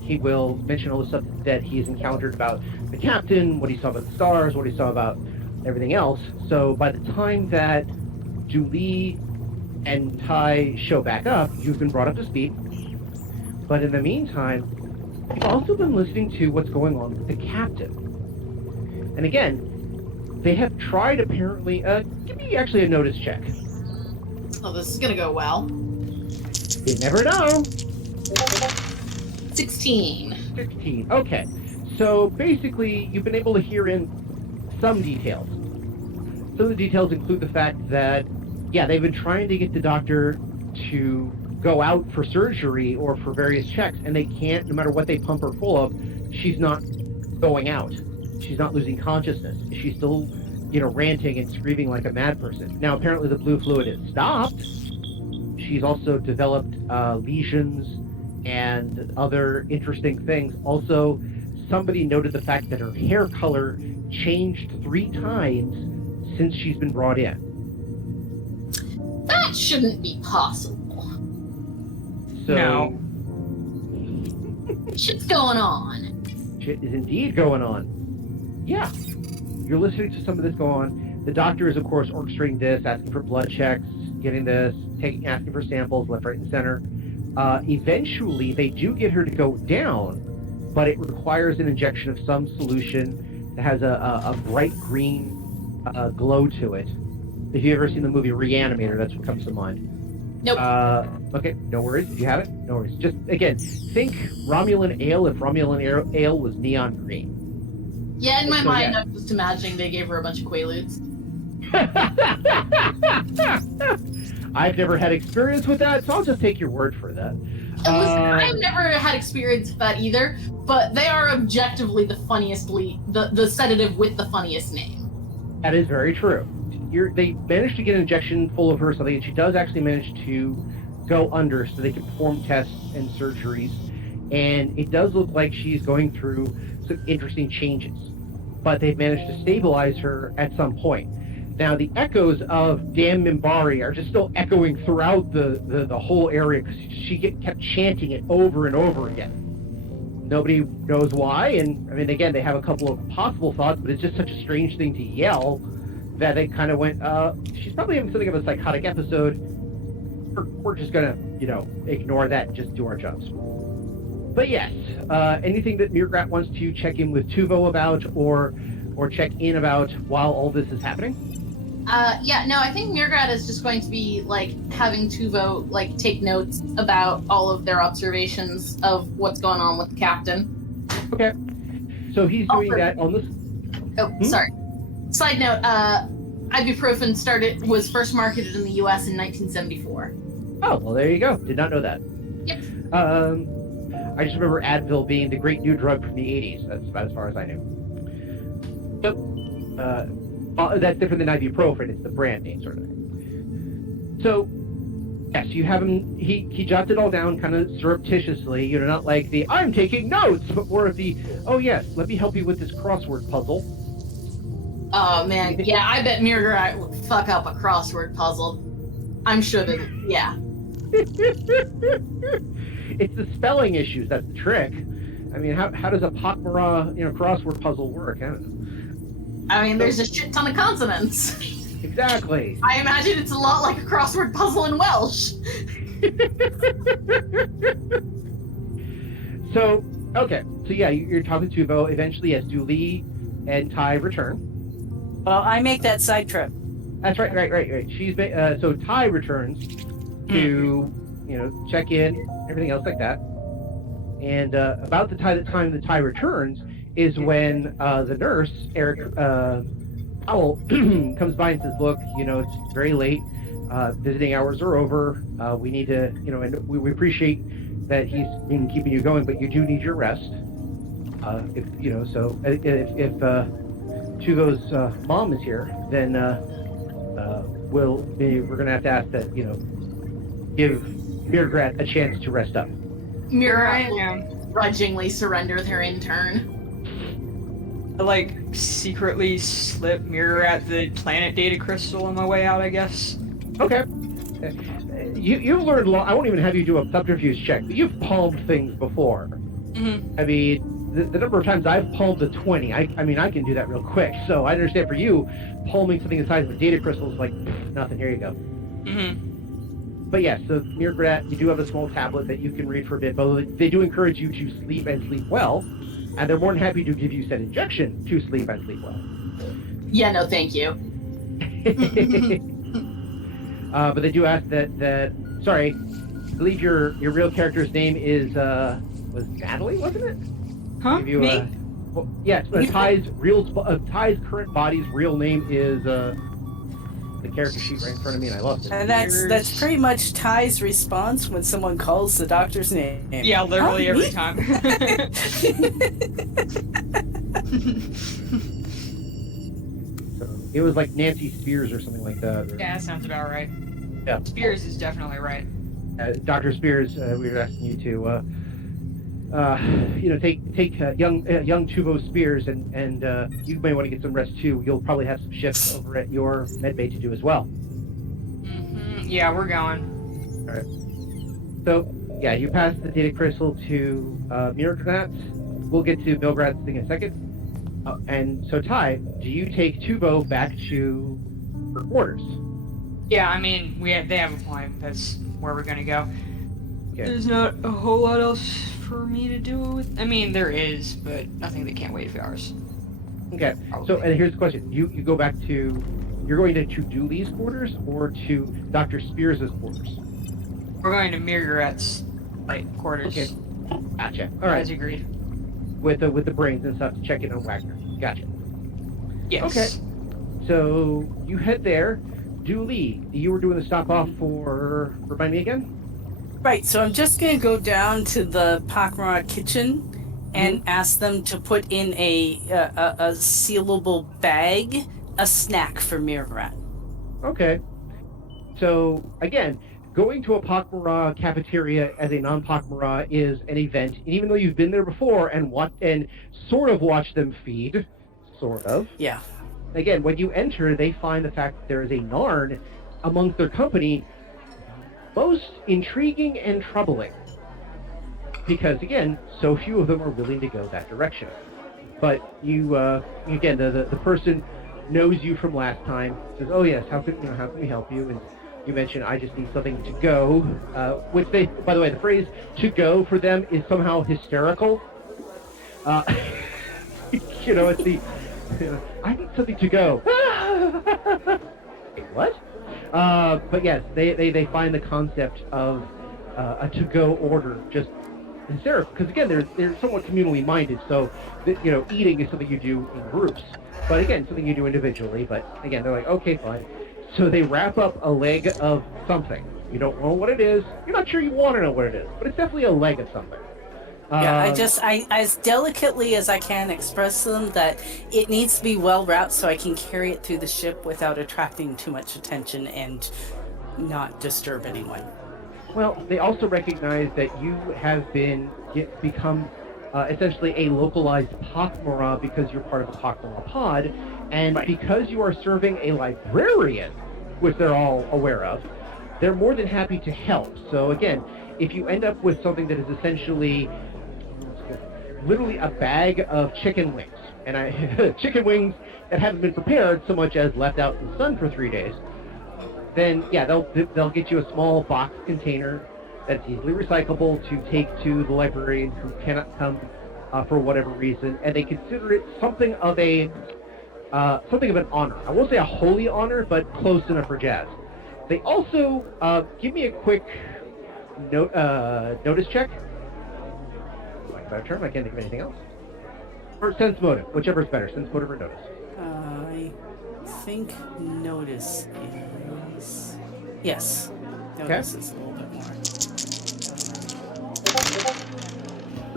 He will mention all the stuff that he's encountered about the captain, what he saw about the stars, what he saw about everything else. So by the time that Julie and Ty show back up, you've been brought up to speed. But in the meantime, you've also been listening to what's going on with the captain. And again, they have tried apparently, give me actually a notice check. Oh, this is gonna go well. You never know. 16. 16, okay. So basically, you've been able to hear in some details. Some of the details include the fact that, they've been trying to get the doctor to go out for surgery or for various checks, and they can't, no matter what they pump her full of, she's not going out. She's not losing consciousness. She's still, ranting and screaming like a mad person. Now, apparently the blue fluid has stopped. She's also developed lesions and other interesting things. Also, somebody noted the fact that her hair color changed 3 times since she's been brought in. That shouldn't be possible. So, No. Shit's going on. Shit is indeed going on. Yeah. You're listening to some of this go on. The doctor is, of course, orchestrating this, asking for blood checks, getting this, asking for samples left, right, and center. Eventually, they do get her to go down, but it requires an injection of some solution that has a bright green glow to it. If you've ever seen the movie Reanimator, that's what comes to mind. Nope. Okay, no worries. Do you have it? No worries. Just, again, think Romulan ale if Romulan ale was neon green. Yeah, in my So, mind, yeah. I'm just imagining they gave her a bunch of Quaaludes. I've never had experience with that, so I'll just take your word for that. Listen, I've never had experience with that either, but they are objectively the the sedative with the funniest name. That is very true. They managed to get an injection full of her, so she does actually manage to go under so they can perform tests and surgeries. And it does look like she's going through some interesting changes. But they've managed to stabilize her at some point. Now, the echoes of Damn Mimbari are just still echoing throughout the whole area because she kept chanting it over and over again. Nobody knows why, and I mean, again, they have a couple of possible thoughts, but it's just such a strange thing to yell that they kind of went, she's probably having something of a psychotic episode. We're just gonna, ignore that and just do our jobs. But yes, anything that mrr'grr'rat wants to check in with Tuvo about or check in about while all this is happening? I think mrr'grr'rat is just going to be, having Tuvo, take notes about all of their observations of what's going on with the captain. Okay. So he's doing that on this... Sorry. Side note, ibuprofen was first marketed in the U.S. in 1974. Oh, well, there you go. Did not know that. Yep. I just remember Advil being the great new drug from the 80s. That's about as far as I knew. So, that's different than ibuprofen. It's the brand name, sort of thing. So, yes, you have him. He jots it all down kind of surreptitiously. Not like the, I'm taking notes, but more of the, oh, yes, let me help you with this crossword puzzle. Oh, man. Yeah, I bet mrr'grr'rat would fuck up a crossword puzzle. I'm sure that, yeah. It's the spelling issues that's the trick. I mean, how does a pak'ma'ra, crossword puzzle work? I don't know. I mean, there's a shit ton of consonants. Exactly. I imagine it's a lot like a crossword puzzle in Welsh. So, okay. So, yeah, you're talking to Tuvo. Eventually, as Julie and Ty return. Well, I make that side trip. That's right. So Ty returns to, check in, everything else like that. And about the time that Ty returns is when the nurse, Eric Powell, comes by and says, look, it's very late. Visiting hours are over. We need to, and we appreciate that he's been keeping you going, but you do need your rest. If you know, so if Tugo's mom is here, then we're gonna have to ask that give mrr'grr'rat a chance to rest up. Mira will am. grudgingly surrender their intern. I like secretly slip mrr'grr'rat the planet data crystal on my way out, I guess. Okay. You've learned a lot. I won't even have you do a subterfuge check, but you've palmed things before. Mm-hmm. I mean, the number of times I've palmed a 20, I can do that real quick. So I understand for you, palming something the size of a data crystal is like nothing. Here you go. Mm-hmm. But yes, so mrr'grr'rat, you do have a small tablet that you can read for a bit, but they do encourage you to sleep and sleep well, and they're more than happy to give you said injection to sleep and sleep well. Yeah, no, thank you. But they do ask that sorry, I believe your real character's name is was Natalie, wasn't it? Huh? Give you, Me? well, yes, Ty's current body's real name is the character sheet right in front of me, and I love it. And that's pretty much Ty's response when someone calls the doctor's name. Yeah, literally Huh, every me? time. So it was like Nancy Spears or something like that. Or, Yeah, that sounds about right. Yeah. Spears is definitely right. Dr. Spears, we were asking you to, take young Tuvo Spears, and you may want to get some rest too. You'll probably have some shifts over at your medbay to do as well. Mm-hmm. Yeah, we're going. All right. So yeah, you pass the data crystal to mrr'grr'rat. We'll get to mrr'grat's thing in a second. And so Ty, do you take Tuvo back to her quarters? Yeah, I mean, they have a point. That's where we're gonna go. Okay. There's not a whole lot else for me to do with. I mean, there is, but nothing that can't wait a few hours. Okay. So, and here's the question: you go back to, you're going to Dooley's quarters or to Dr. Spears' quarters? We're going to mrr'grr'rat's quarters. Okay. Gotcha. All right. As agreed. With the brains and stuff to check in on Wagner. Gotcha. Yes. Okay. So you head there. Dooley, you were doing the stop off for. Remind me again. Right, so I'm just going to go down to the pak'ma'ra kitchen and ask them to put in a sealable bag, a snack for mrr'grr'rat. Okay. So again, going to a pak'ma'ra cafeteria as a non-pak'ma'ra is an event, and even though you've been there before and sort of watched them feed, sort of. Yeah. Again, when you enter, they find the fact that there is a Narn amongst their company most intriguing and troubling. Because, again, so few of them are willing to go that direction. But you, again, the person knows you from last time, says, oh yes, how can we help you? And you mentioned, I just need something to go, which they, by the way, the phrase to go for them is somehow hysterical. It's the, I need something to go. Wait, what? But yes, they find the concept of a to-go order just hysterical. Because again, they're somewhat communally minded, so eating is something you do in groups. But again, something you do individually. But again, they're like, okay, fine. So they wrap up a leg of something. You don't know what it is. You're not sure you want to know what it is, but it's definitely a leg of something. Yeah, I as delicately as I can express to them that it needs to be well wrapped so I can carry it through the ship without attracting too much attention and not disturb anyone. Well, they also recognize that you have become essentially a localized pak'ma'ra because you're part of a pak'ma'ra pod, and because you are serving a librarian, which they're all aware of, they're more than happy to help. So again, if you end up with something that is essentially literally a bag of chicken wings, and chicken wings that haven't been prepared so much as left out in the sun for 3 days, then yeah, they'll get you a small box container that's easily recyclable to take to the librarian who cannot come for whatever reason, and they consider it something of an honor. I won't say a holy honor, but close enough for jazz. They also give me a quick notice check. Better term, I can't think of anything else. Or sense motive, whichever is better, sense motive or notice. I think notice is... Yes. Okay. Notice is a little bit more.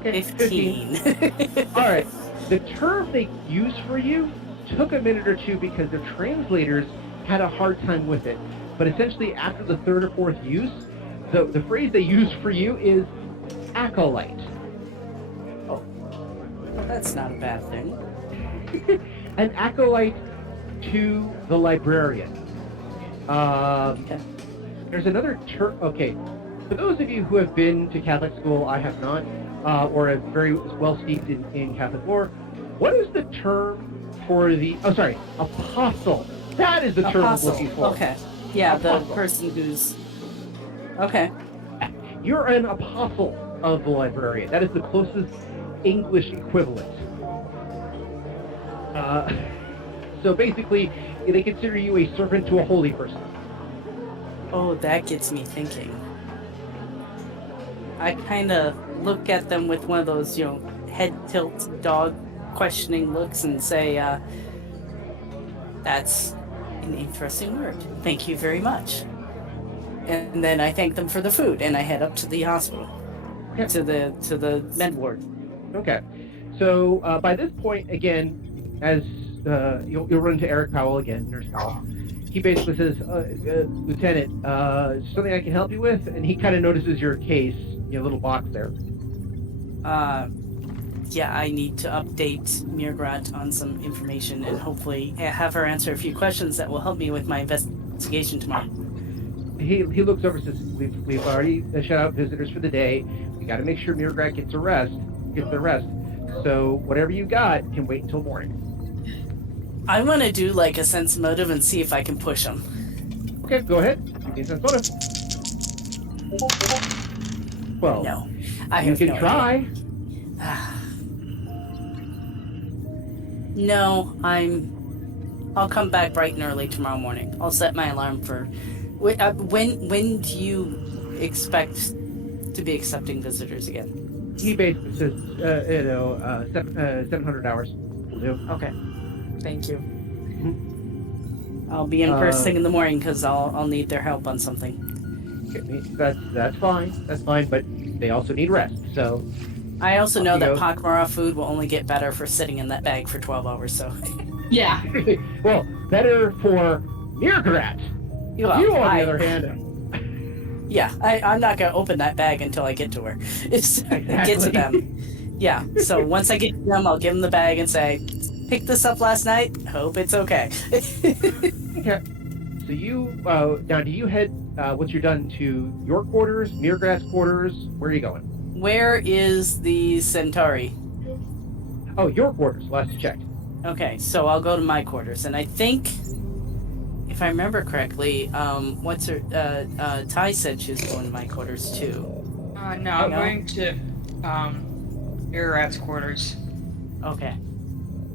Okay, 15. All right. The term they used for you took a minute or two because the translators had a hard time with it. But essentially, after the third or fourth use, the phrase they used for you is acolyte. Oh, well, that's not a bad thing. An acolyte to the librarian. Okay. There's another term. Okay, for those of you who have been to Catholic school, I have not, or are very well steeped in Catholic lore. What is the term for the? Oh, sorry, apostle. That is the term I'm looking for. Okay. Yeah, Apostle. the person who's. Okay. You're an apostle of the librarian. That is the closest English equivalent. So basically, they consider you a servant to a holy person. Oh, that gets me thinking. I kind of look at them with one of those, head tilt dog questioning looks and say, that's an interesting word. Thank you very much. And then I thank them for the food and I head up to the hospital. Okay. To the med ward. Okay. So by this point, again, as you'll run into Eric Powell again, Nurse Powell. He basically says, Lieutenant, is there something I can help you with? And he kind of notices your case, little box there. Yeah, I need to update mrr'grr'rat on some information and hopefully have her answer a few questions that will help me with my investigation tomorrow. He looks over and says, we've already shut out visitors for the day. We got to make sure mrr'grr'rat gets the rest. So whatever you got can wait until morning. I want to do like a sense motive and see if I can push him. Okay, go ahead. Give me a sense motive. Well, No, I you have can no try. idea. No, I'll come back bright and early tomorrow morning. I'll set my alarm for. When do you expect to be accepting visitors again? He basically says, 700 hours will do. Okay. Thank you. Mm-hmm. I'll be in first thing in the morning because I'll need their help on something. Okay, that's fine. That's fine, but they also need rest. So I also know that go. pak'ma'ra food will only get better for sitting in that bag for 12 hours. So. Yeah. well, better for mrr'grr'rat. Well, You, on the other hand, Yeah, I'm not going to open that bag until I get to her. Get to them. Yeah, so once I get to them, I'll give them the bag and say, picked this up last night, hope it's okay. okay. So you, now do you head, once you're done, to your quarters, mrr'grr'rat's quarters? Where are you going? Where is the Centauri? Oh, your quarters, last you checked. Okay, so I'll go to my quarters, and I think, if I remember correctly, what's her, Ty said she was going to my quarters too. No, I'm going to, mrr'grat's quarters. Okay.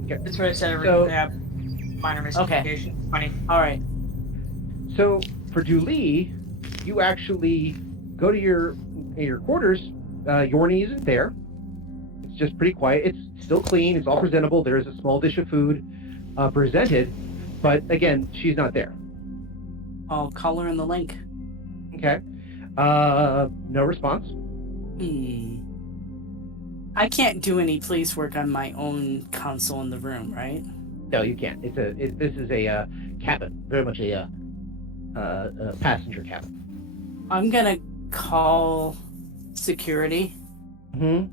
That's what I said, So- have minor miscommunication. Funny. Alright. So for Julie, you actually go to your quarters. Yorni isn't there. It's just pretty quiet. It's still clean. It's all presentable. There is a small dish of food presented, but again, she's not there. I'll call her in the link. Okay. No response. I can't do any police work on my own console in the room, right? No, you can't. This is a cabin, very much a passenger cabin. I'm gonna call security Mm-hmm.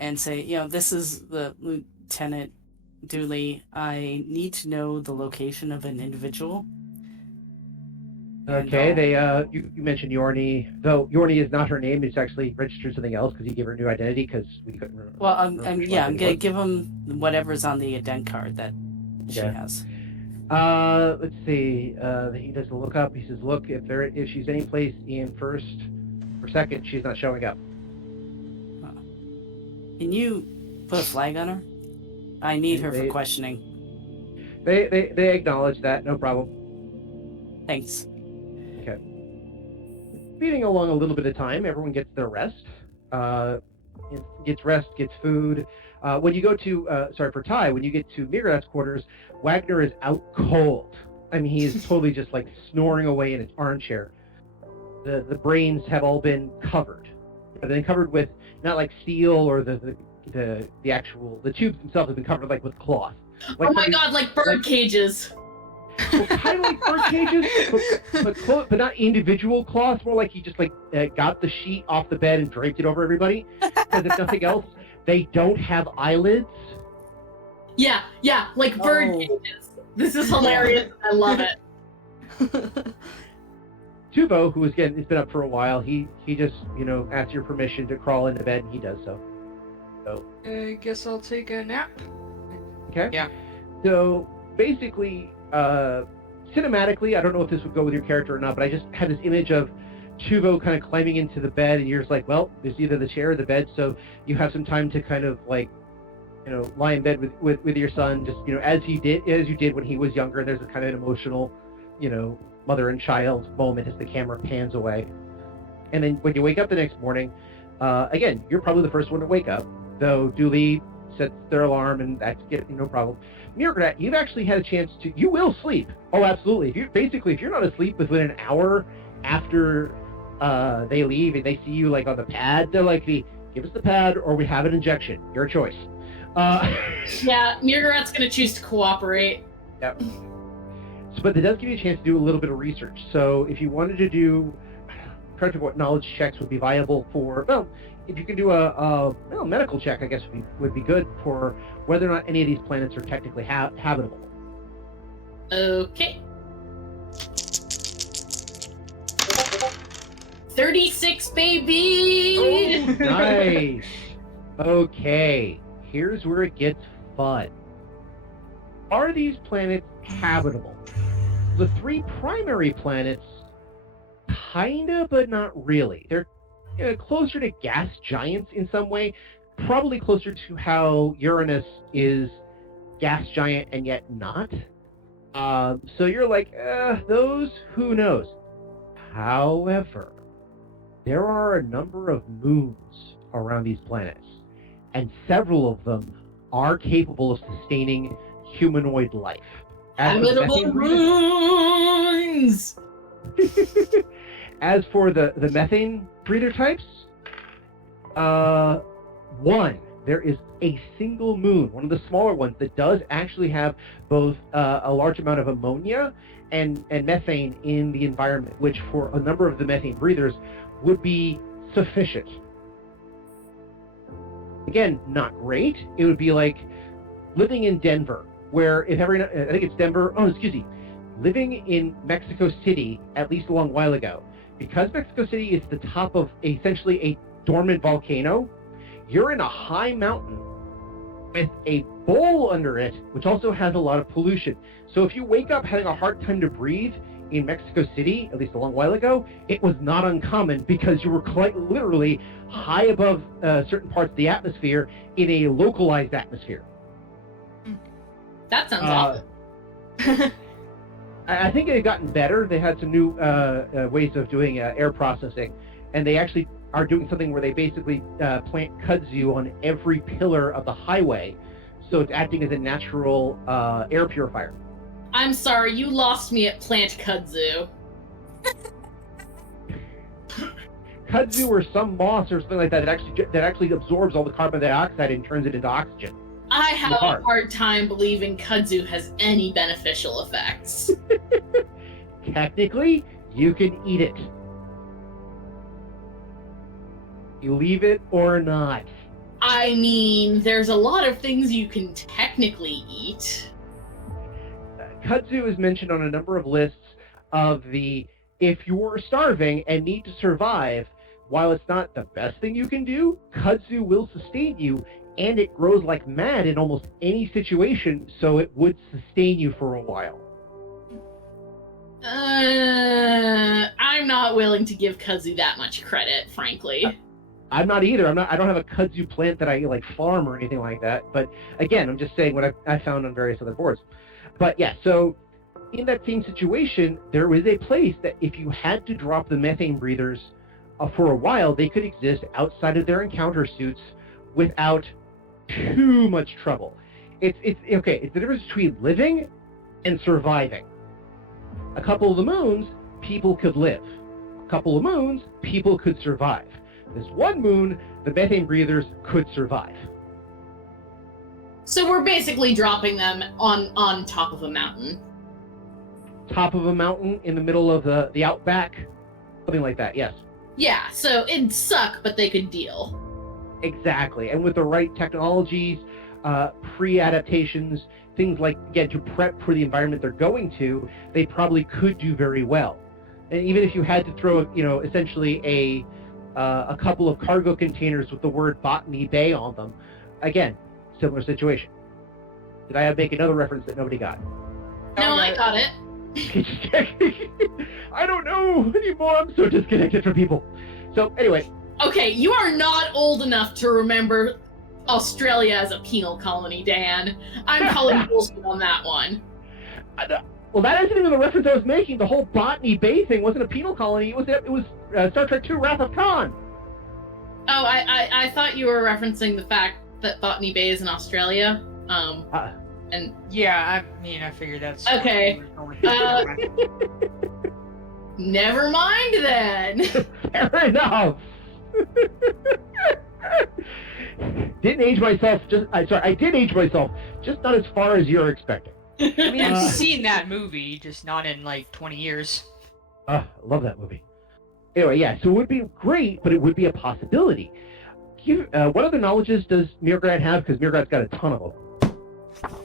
and say, this is the Lieutenant Dooley. I need to know the location of an individual. Okay, you mentioned Yorni, though Yorni is not her name. It's actually registered something else because you gave her a new identity because we couldn't remember. Well, I'm gonna give him whatever's on the ident card that she has. Let's see. He does a look up. He says, "Look, if she's any place in first or second, she's not showing up." Can you put a flag on her? I need her for questioning. They acknowledge that. No problem. Thanks. Okay. Speeding along a little bit of time, everyone gets their rest. Gets rest, gets food. When you go to, for Ty, when you get to mrr'grat's quarters, Wagner is out cold. I mean, he is totally just like snoring away in his armchair. The brains have all been covered. They've been covered with not like steel or the tubes themselves have been covered like with cloth. Like oh my god, like bird cages. Well, kind of like bird cages, but not individual cloths. More like he just like got the sheet off the bed and draped it over everybody. Because if nothing else, they don't have eyelids. Yeah, like bird cages. This is hilarious. I love it. Tuvo, who has been up for a while, he just asks your permission to crawl into bed, and he does so. I guess I'll take a nap. Okay. Yeah. So basically, cinematically, I don't know if this would go with your character or not, but I just had this image of Tuvo kind of climbing into the bed, and you're just like, well, there's either the chair or the bed, so you have some time to kind of like, lie in bed with your son, just as you did when he was younger. There's a kind of an emotional, mother and child moment as the camera pans away, and then when you wake up the next morning, again, you're probably the first one to wake up, though Dooley sets their alarm, and that's no problem. mrr'grr'rat, you've actually had a chance to. You will sleep. Oh, absolutely. If you're not asleep within an hour after they leave and they see you like on the pad, they're like, give us the pad or we have an injection. Your choice. Yeah, mrr'grr'rat's gonna choose to cooperate. Yep. But it does give you a chance to do a little bit of research. So if you wanted to do, try to figure what knowledge checks would be viable for, well, if you can do a medical check, I guess would be good for whether or not any of these planets are technically habitable. Okay. 36, baby! Oh, nice. Okay, here's where it gets fun. Are these planets habitable? The 3 primary planets, kinda, but not really. They're closer to gas giants in some way, probably closer to how Uranus is gas giant and yet not. So you're like, those, who knows? However, there are a number of moons around these planets, and several of them are capable of sustaining humanoid life. Habitable moons! As for the methane breather types, there is a single moon, one of the smaller ones, that does actually have both a large amount of ammonia and methane in the environment, which for a number of the methane breathers would be sufficient. Again, not great. It would be like living in Denver, where I think it's Denver, living in Mexico City, at least a long while ago. Because Mexico City is the top of essentially a dormant volcano, you're in a high mountain with a bowl under it, which also has a lot of pollution. So if you wake up having a hard time to breathe in Mexico City, at least a long while ago, it was not uncommon because you were quite literally high above certain parts of the atmosphere in a localized atmosphere. That sounds awful. I think it had gotten better. They had some new ways of doing air processing, and they actually are doing something where they basically plant kudzu on every pillar of the highway, so it's acting as a natural air purifier. I'm sorry, you lost me at plant kudzu. Kudzu or some moss or something like that that actually absorbs all the carbon dioxide and turns it into oxygen. I have a hard time believing kudzu has any beneficial effects. Technically, you can eat it. You leave it or not. I mean, there's a lot of things you can technically eat. Kudzu is mentioned on a number of lists of if you're starving and need to survive, while it's not the best thing you can do, kudzu will sustain you, and it grows like mad in almost any situation, so it would sustain you for a while. I'm not willing to give kudzu that much credit, frankly. I'm not either. I don't have a kudzu plant that I farm or anything like that. But again, I'm just saying what I found on various other boards. But yeah, so in that same situation, there was a place that if you had to drop the methane breathers for a while, they could exist outside of their encounter suits without too much trouble. It's the difference between living and surviving. A couple of the moons, people could live. A couple of moons, people could survive. This one moon, the methane breathers could survive. So we're basically dropping them on top of a mountain. Top of a mountain in the middle of the outback, something like that. Yes. Yeah, so it'd suck, but they could deal. Exactly, and with the right technologies, pre-adaptations, things like, again, to prep for the environment they're going to, they probably could do very well. And even if you had to throw, essentially a couple of cargo containers with the word Botany Bay on them, again, similar situation. Did I make another reference that nobody got? No, I got it. I don't know anymore. I'm so disconnected from people. So anyway. Okay, you are not old enough to remember Australia as a penal colony, Dan. I'm calling bullshit on that one. Well, that isn't even the reference I was making. The whole Botany Bay thing wasn't a penal colony. It was Star Trek II: Wrath of Khan. Oh, I thought you were referencing the fact that Botany Bay is in Australia. And yeah, I figured that's okay. Never mind then. Fair enough. Didn't age myself. I did age myself, just not as far as you're expecting. I mean, I've seen that movie, just not in like 20 years. I love that movie. Anyway, yeah, so it would be great, but it would be a possibility. What other knowledges does mrr'grr'rat have? Because mrr'grrat's got a ton of them.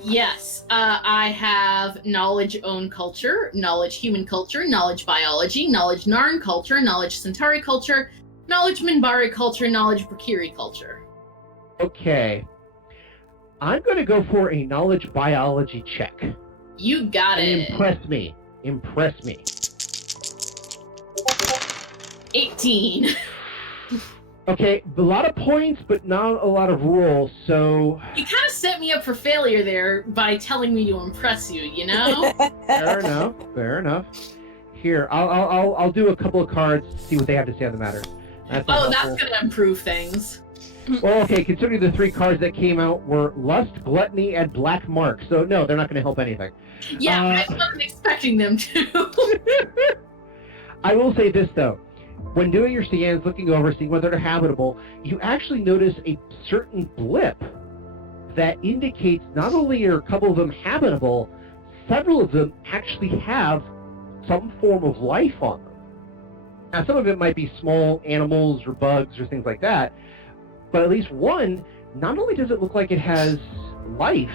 Yes, I have knowledge own culture, knowledge human culture, knowledge biology, knowledge Narn culture, knowledge Centauri culture, knowledge Minbari culture, knowledge Brakiri culture. Okay. I'm going to go for a knowledge biology check. You got it. Impress me. Impress me. 18. Okay, a lot of points, but not a lot of rolls, so... You kind of set me up for failure there by telling me to impress you, you know? Fair enough. Here, I'll do a couple of cards to see what they have to say on the matter. That's going to improve things. Well, okay, considering the 3 cards that came out were Lust, Gluttony, and Black Mark, so no, they're not going to help anything. Yeah, I wasn't expecting them to. I will say this, though. When doing your scans, looking over, seeing whether they're habitable, you actually notice a certain blip that indicates not only are a couple of them habitable, several of them actually have some form of life on them. Now, some of it might be small animals or bugs or things like that, but at least one, not only does it look like it has life,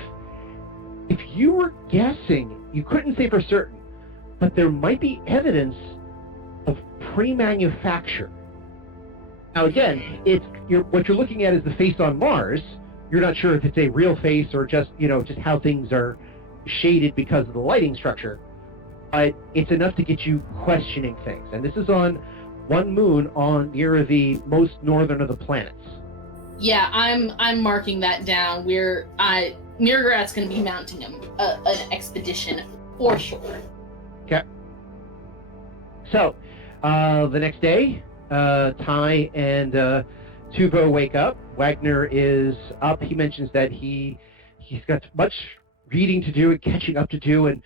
if you were guessing, you couldn't say for certain, but there might be evidence of pre-manufacture. Now again, what you're looking at is the face on Mars. You're not sure if it's a real face or just how things are shaded because of the lighting structure. But it's enough to get you questioning things. And this is on one moon near the most northern of the planets. Yeah, I'm marking that down. mrr'grr'rat's going to be mounting an expedition for sure. Okay. So, the next day, Ty and Tuvo wake up. Wagner is up. He mentions that he's got much reading to do and catching up to do, and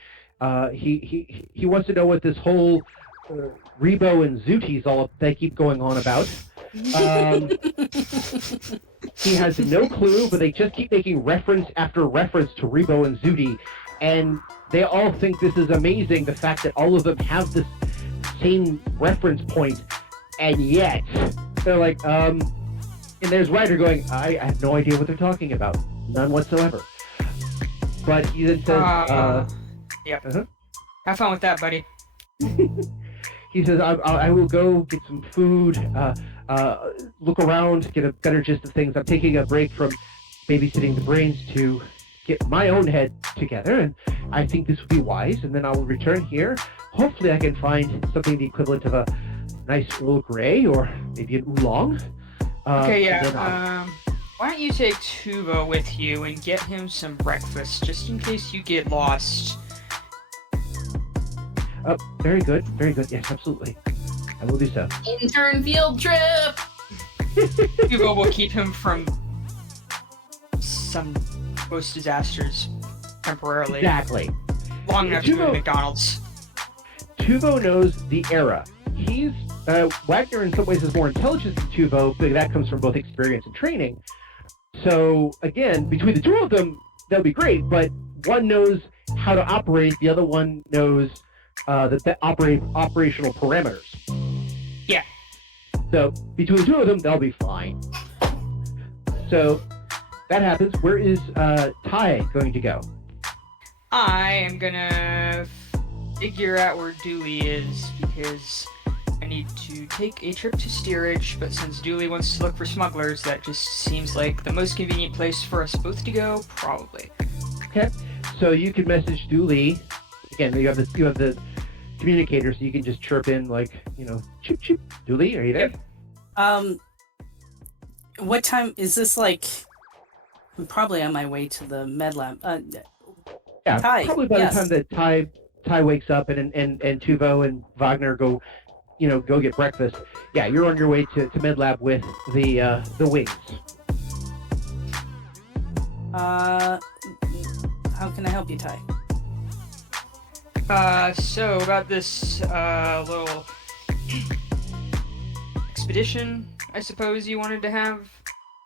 he wants to know what this whole Rebo and Zooties they keep going on about. He has no clue, but they just keep making reference after reference to Rebo and Zooty, and they all think this is amazing, the fact that all of them have this same reference point, and yet they're like, and there's Ryder going, I have no idea what they're talking about. None whatsoever. But he then says, yep. Have fun with that, buddy. He says, I will go get some food, look around, get a better gist of things. I'm taking a break from babysitting the brains to get my own head together, and I think this would be wise, and then I will return here. Hopefully I can find something the equivalent of a nice Earl Grey, or maybe an oolong. Okay, yeah, why don't you take Tuvo with you and get him some breakfast, just in case you get lost. Oh, very good, yes, absolutely. I will do so. Intern field trip! Tuvo will keep him from some most disasters temporarily. Exactly. Long enough to go to McDonald's. Tuvo knows the era. He's Wagner in some ways is more intelligent than Tuvo, but that comes from both experience and training. So again, between the two of them, that would be great, but one knows how to operate, the other one knows the operational parameters. Yeah. So between the two of them, they'll be fine. So that happens. Where is Ty going to go? I am gonna figure out where Dooley is, because I need to take a trip to steerage, but since Dooley wants to look for smugglers, that just seems like the most convenient place for us both to go, probably. Okay, so you can message Dooley. Again, you have the communicator, so you can just chirp in like, chip chip. Dooley, are you there? What time is this? Like, I'm probably on my way to the med lab. Yeah, Ty, probably by the time that Ty wakes up and Tuvo and Wagner go get breakfast. Yeah, you're on your way to med lab with the wings. How can I help you, Ty? So about this little expedition, I suppose you wanted to have,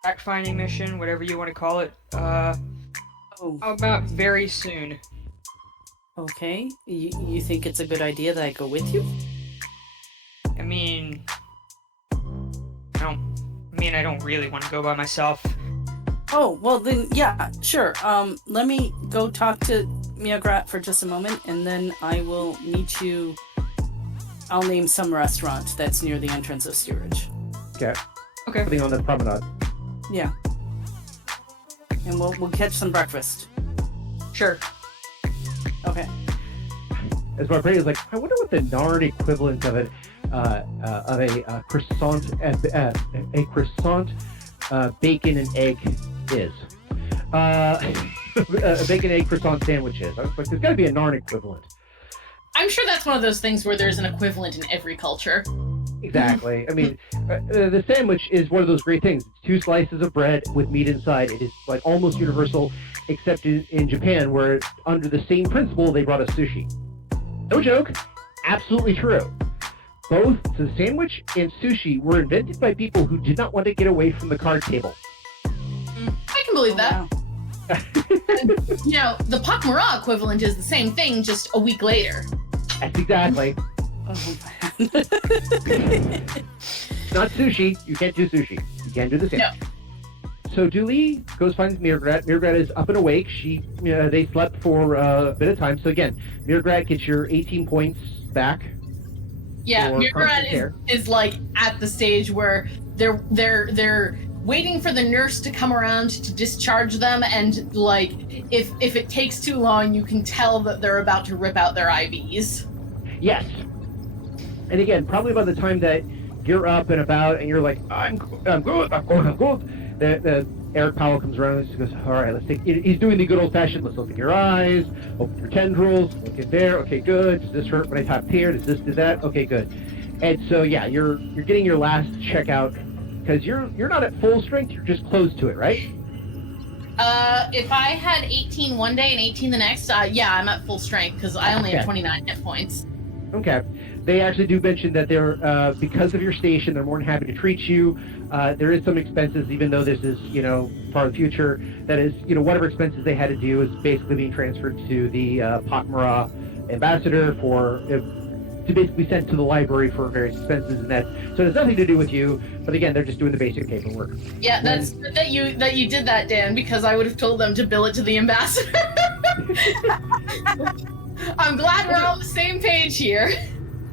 fact-finding mission, whatever you want to call it. How about very soon? Okay. You think it's a good idea that I go with you? I mean, I don't really want to go by myself. Oh, well then, yeah, sure. Let me go talk to mrr'grr'rat for just a moment, and then I will meet you. I'll name some restaurant that's near the entrance of steerage. Okay. Okay. Something on the promenade. Yeah. And we'll catch some breakfast. Sure. Okay. As my brain is like, I wonder what the Narn equivalent of a croissant, bacon and egg is. A bacon egg croissant sandwich is. I was like, there's got to be a Narn equivalent. I'm sure that's one of those things where there's an equivalent in every culture. Exactly. I mean, the sandwich is one of those great things. It's 2 slices of bread with meat inside. It is like almost universal, except in Japan, where under the same principle they brought us sushi. No joke. Absolutely true. Both the sandwich and sushi were invented by people who did not want to get away from the card table. I can believe that. Wow. The pak'ma'ra equivalent is the same thing, just a week later. That's exactly. Oh, Not sushi. You can't do sushi. You can't do the sandwich. No. So Dooley goes finds mrr'grr'rat. mrr'grr'rat is up and awake. They slept for a bit of time. So again, mrr'grr'rat gets your 18 points back. Yeah, for constant mrr'grr'rat care. is like at the stage where they're waiting for the nurse to come around to discharge them, and like if it takes too long, you can tell that they're about to rip out their IVs. Yes. And again, probably by the time that you're up and about and you're like, I'm good. The Eric Powell comes around and goes, all right, let's take. He's doing the good old fashioned. Let's look in your eyes, open your tendrils, look in there. Okay, good. Does this hurt when I tap here? Does this do that? Okay, good. And so yeah, you're getting your last checkout because you're not at full strength. You're just close to it, right? If I had 18 one day and 18 the next, yeah, I'm at full strength because I only have 29 hit points. Okay. They actually do mention that they're, because of your station, they're more than happy to treat you. There is some expenses, even though this is, part of the future. That is, whatever expenses they had to do is basically being transferred to the pak'ma'ra ambassador to basically sent to the library for various expenses and that. So it has nothing to do with you. But again, they're just doing the basic paperwork. Yeah, that's good that you did that, Dan, because I would have told them to bill it to the ambassador. I'm glad we're on the same page here.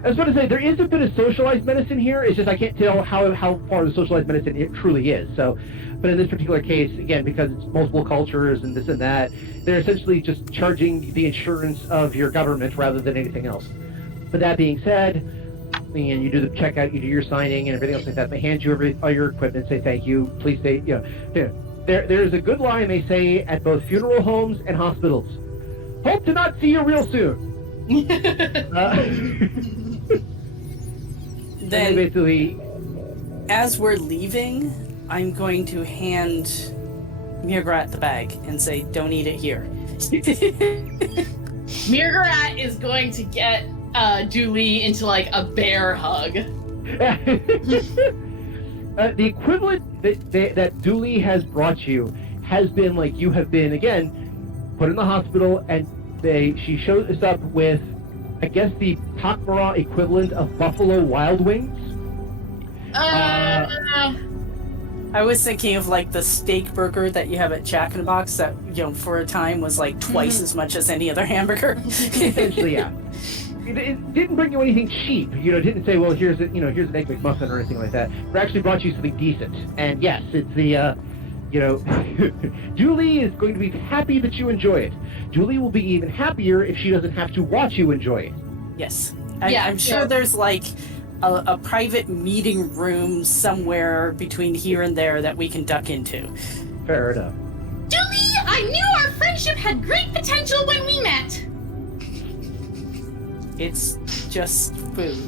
I was going to say, there is a bit of socialized medicine here. It's just I can't tell how far the socialized medicine it truly is. So, but in this particular case, again, because it's multiple cultures and this and that, they're essentially just charging the insurance of your government rather than anything else. But that being said, and you do the checkout, you do your signing and everything else like that. They hand you all your equipment, say thank you, please stay. There's a good line they say at both funeral homes and hospitals. Hope to not see you real soon. Then, basically, as we're leaving, I'm going to hand mrr'grr'rat the bag and say, "Don't eat it here." mrr'grr'rat is going to get Dooley into like a bear hug. The equivalent that Dooley has brought you has been like you have been again put in the hospital, and she shows up with, I guess, the pak'ma'ra equivalent of Buffalo Wild Wings. I was thinking of like the steak burger that you have at Jack in the Box that, for a time was like twice as much as any other hamburger. Essentially, yeah. It didn't bring you anything cheap. It didn't say, well, here's an Egg McMuffin or anything like that. It actually brought you something decent. And yes, it's the, Julie is going to be happy that you enjoy it. Julie will be even happier if she doesn't have to watch you enjoy it. Yes. I'm sure there's like a private meeting room somewhere between here and there that we can duck into. Fair enough. Julie, I knew our friendship had great potential when we met. It's just food.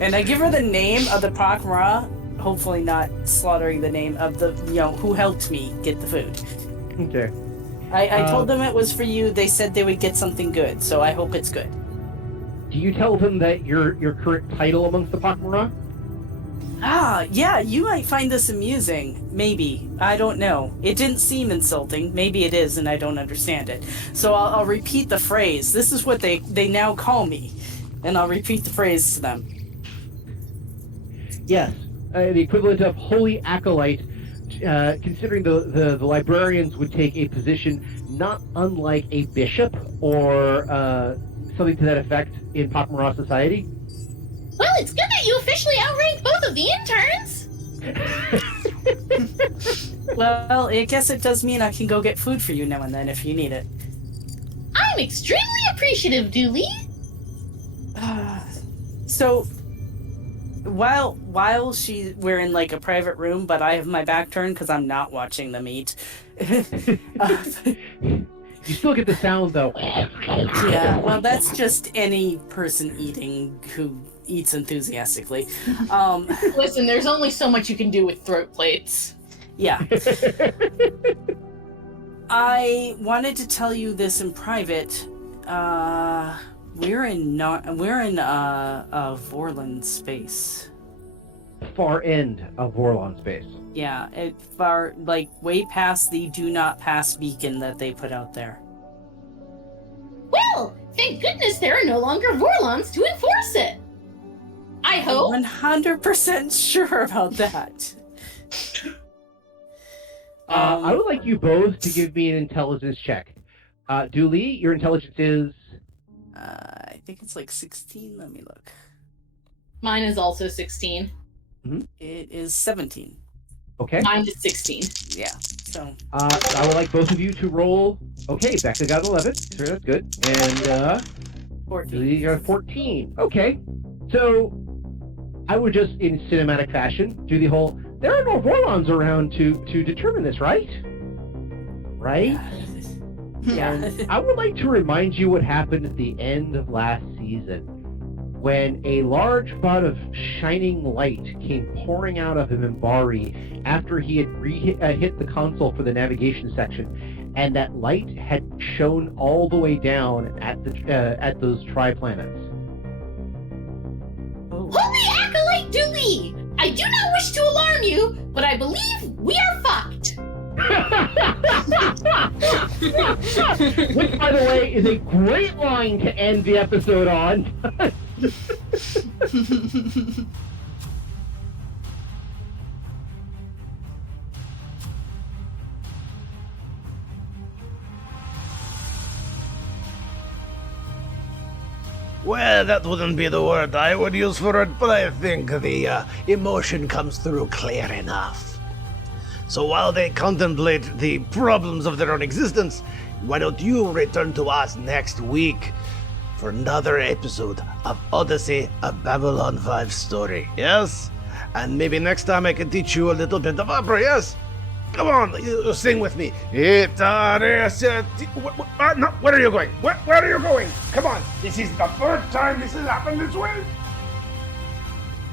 And I give her the name of the pak'ma'ra, hopefully not slaughtering the name of the, who helped me get the food. Okay. I told them it was for you. They said they would get something good, so I hope it's good. Do you tell them that your current title amongst the pak'ma'ra? Yeah, you might find this amusing. Maybe. I don't know. It didn't seem insulting. Maybe it is, and I don't understand it. So I'll repeat the phrase. This is what they now call me. And I'll repeat the phrase to them. Yes. The equivalent of holy acolyte, considering the librarians would take a position not unlike a bishop or something to that effect in pak'ma'ra society. Well, it's good that you officially outranked both of the interns. Well, I guess it does mean I can go get food for you now and then if you need it. I'm extremely appreciative, Dooley. So, while we're in like a private room, but I have my back turned because I'm not watching them eat. You still get the sound, though. Yeah, well, that's just any person eating who eats enthusiastically. Listen, there's only so much you can do with throat plates. Yeah. I wanted to tell you this in private. We're in Vorlon space. Far end of Vorlon space. Yeah, far, like, way past the do not pass beacon that they put out there. Well, thank goodness there are no longer Vorlons to enforce it. I hope. 100% sure about that. I would like you both to give me an intelligence check. Dooley, your intelligence is... I think it's like 16. Let me look. Mine is also 16. Mm-hmm. It is 17. Okay. Mine is 16. Yeah, so... I would like both of you to roll... Okay, Becca got 11. Sure, that's good. And, 14. Dooley got 14. Okay. So, I would just, in cinematic fashion, do the whole... There are no Vorlons around to determine this, right? Right? Yeah. I would like to remind you what happened at the end of last season, when a large bud of shining light came pouring out of Mimbari after he had hit the console for the navigation section, and that light had shone all the way down at those tri-planets. Oh. Holy acolyte Dooley! I do not wish to alarm you, but I believe we are fucked. Which, by the way, is a great line to end the episode on. Well, that wouldn't be the word I would use for it, but I think the emotion comes through clear enough. So while they contemplate the problems of their own existence, why don't you return to us next week for another episode of Odyssey, a Babylon 5 story, yes? And maybe next time I can teach you a little bit of opera, yes? Come on, sing with me. No, where are you going? Where are you going? Come on, this is the third time this has happened this way.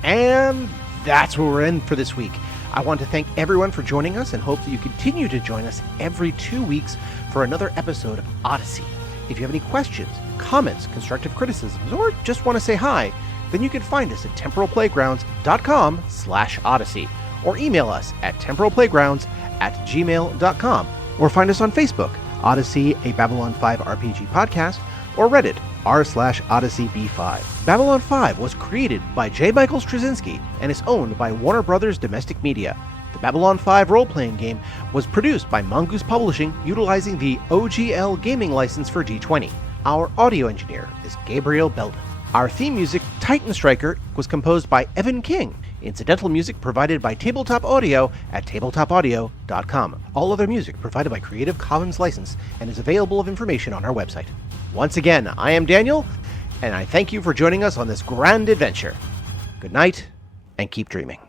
And that's where we're in for this week. I want to thank everyone for joining us and hope that you continue to join us every 2 weeks for another episode of Odyssey. If you have any questions, comments, constructive criticisms, or just want to say hi, then you can find us at temporalplaygrounds.com/odyssey, or email us at temporalplaygrounds@gmail.com, or find us on Facebook, Odyssey, a Babylon 5 RPG podcast, or Reddit, r/OdysseyB5. Babylon 5 was created by J. Michael Straczynski and is owned by Warner Brothers Domestic Media. The Babylon 5 role-playing game was produced by Mongoose Publishing, utilizing the OGL gaming license for D20. Our audio engineer is Gabriel Belden. Our theme music, Titan Striker, was composed by Evan King. Incidental music provided by Tabletop Audio at tabletopaudio.com. All other music provided by Creative Commons license and is available of information on our website. Once again, I am Daniel, and I thank you for joining us on this grand adventure. Good night, and keep dreaming.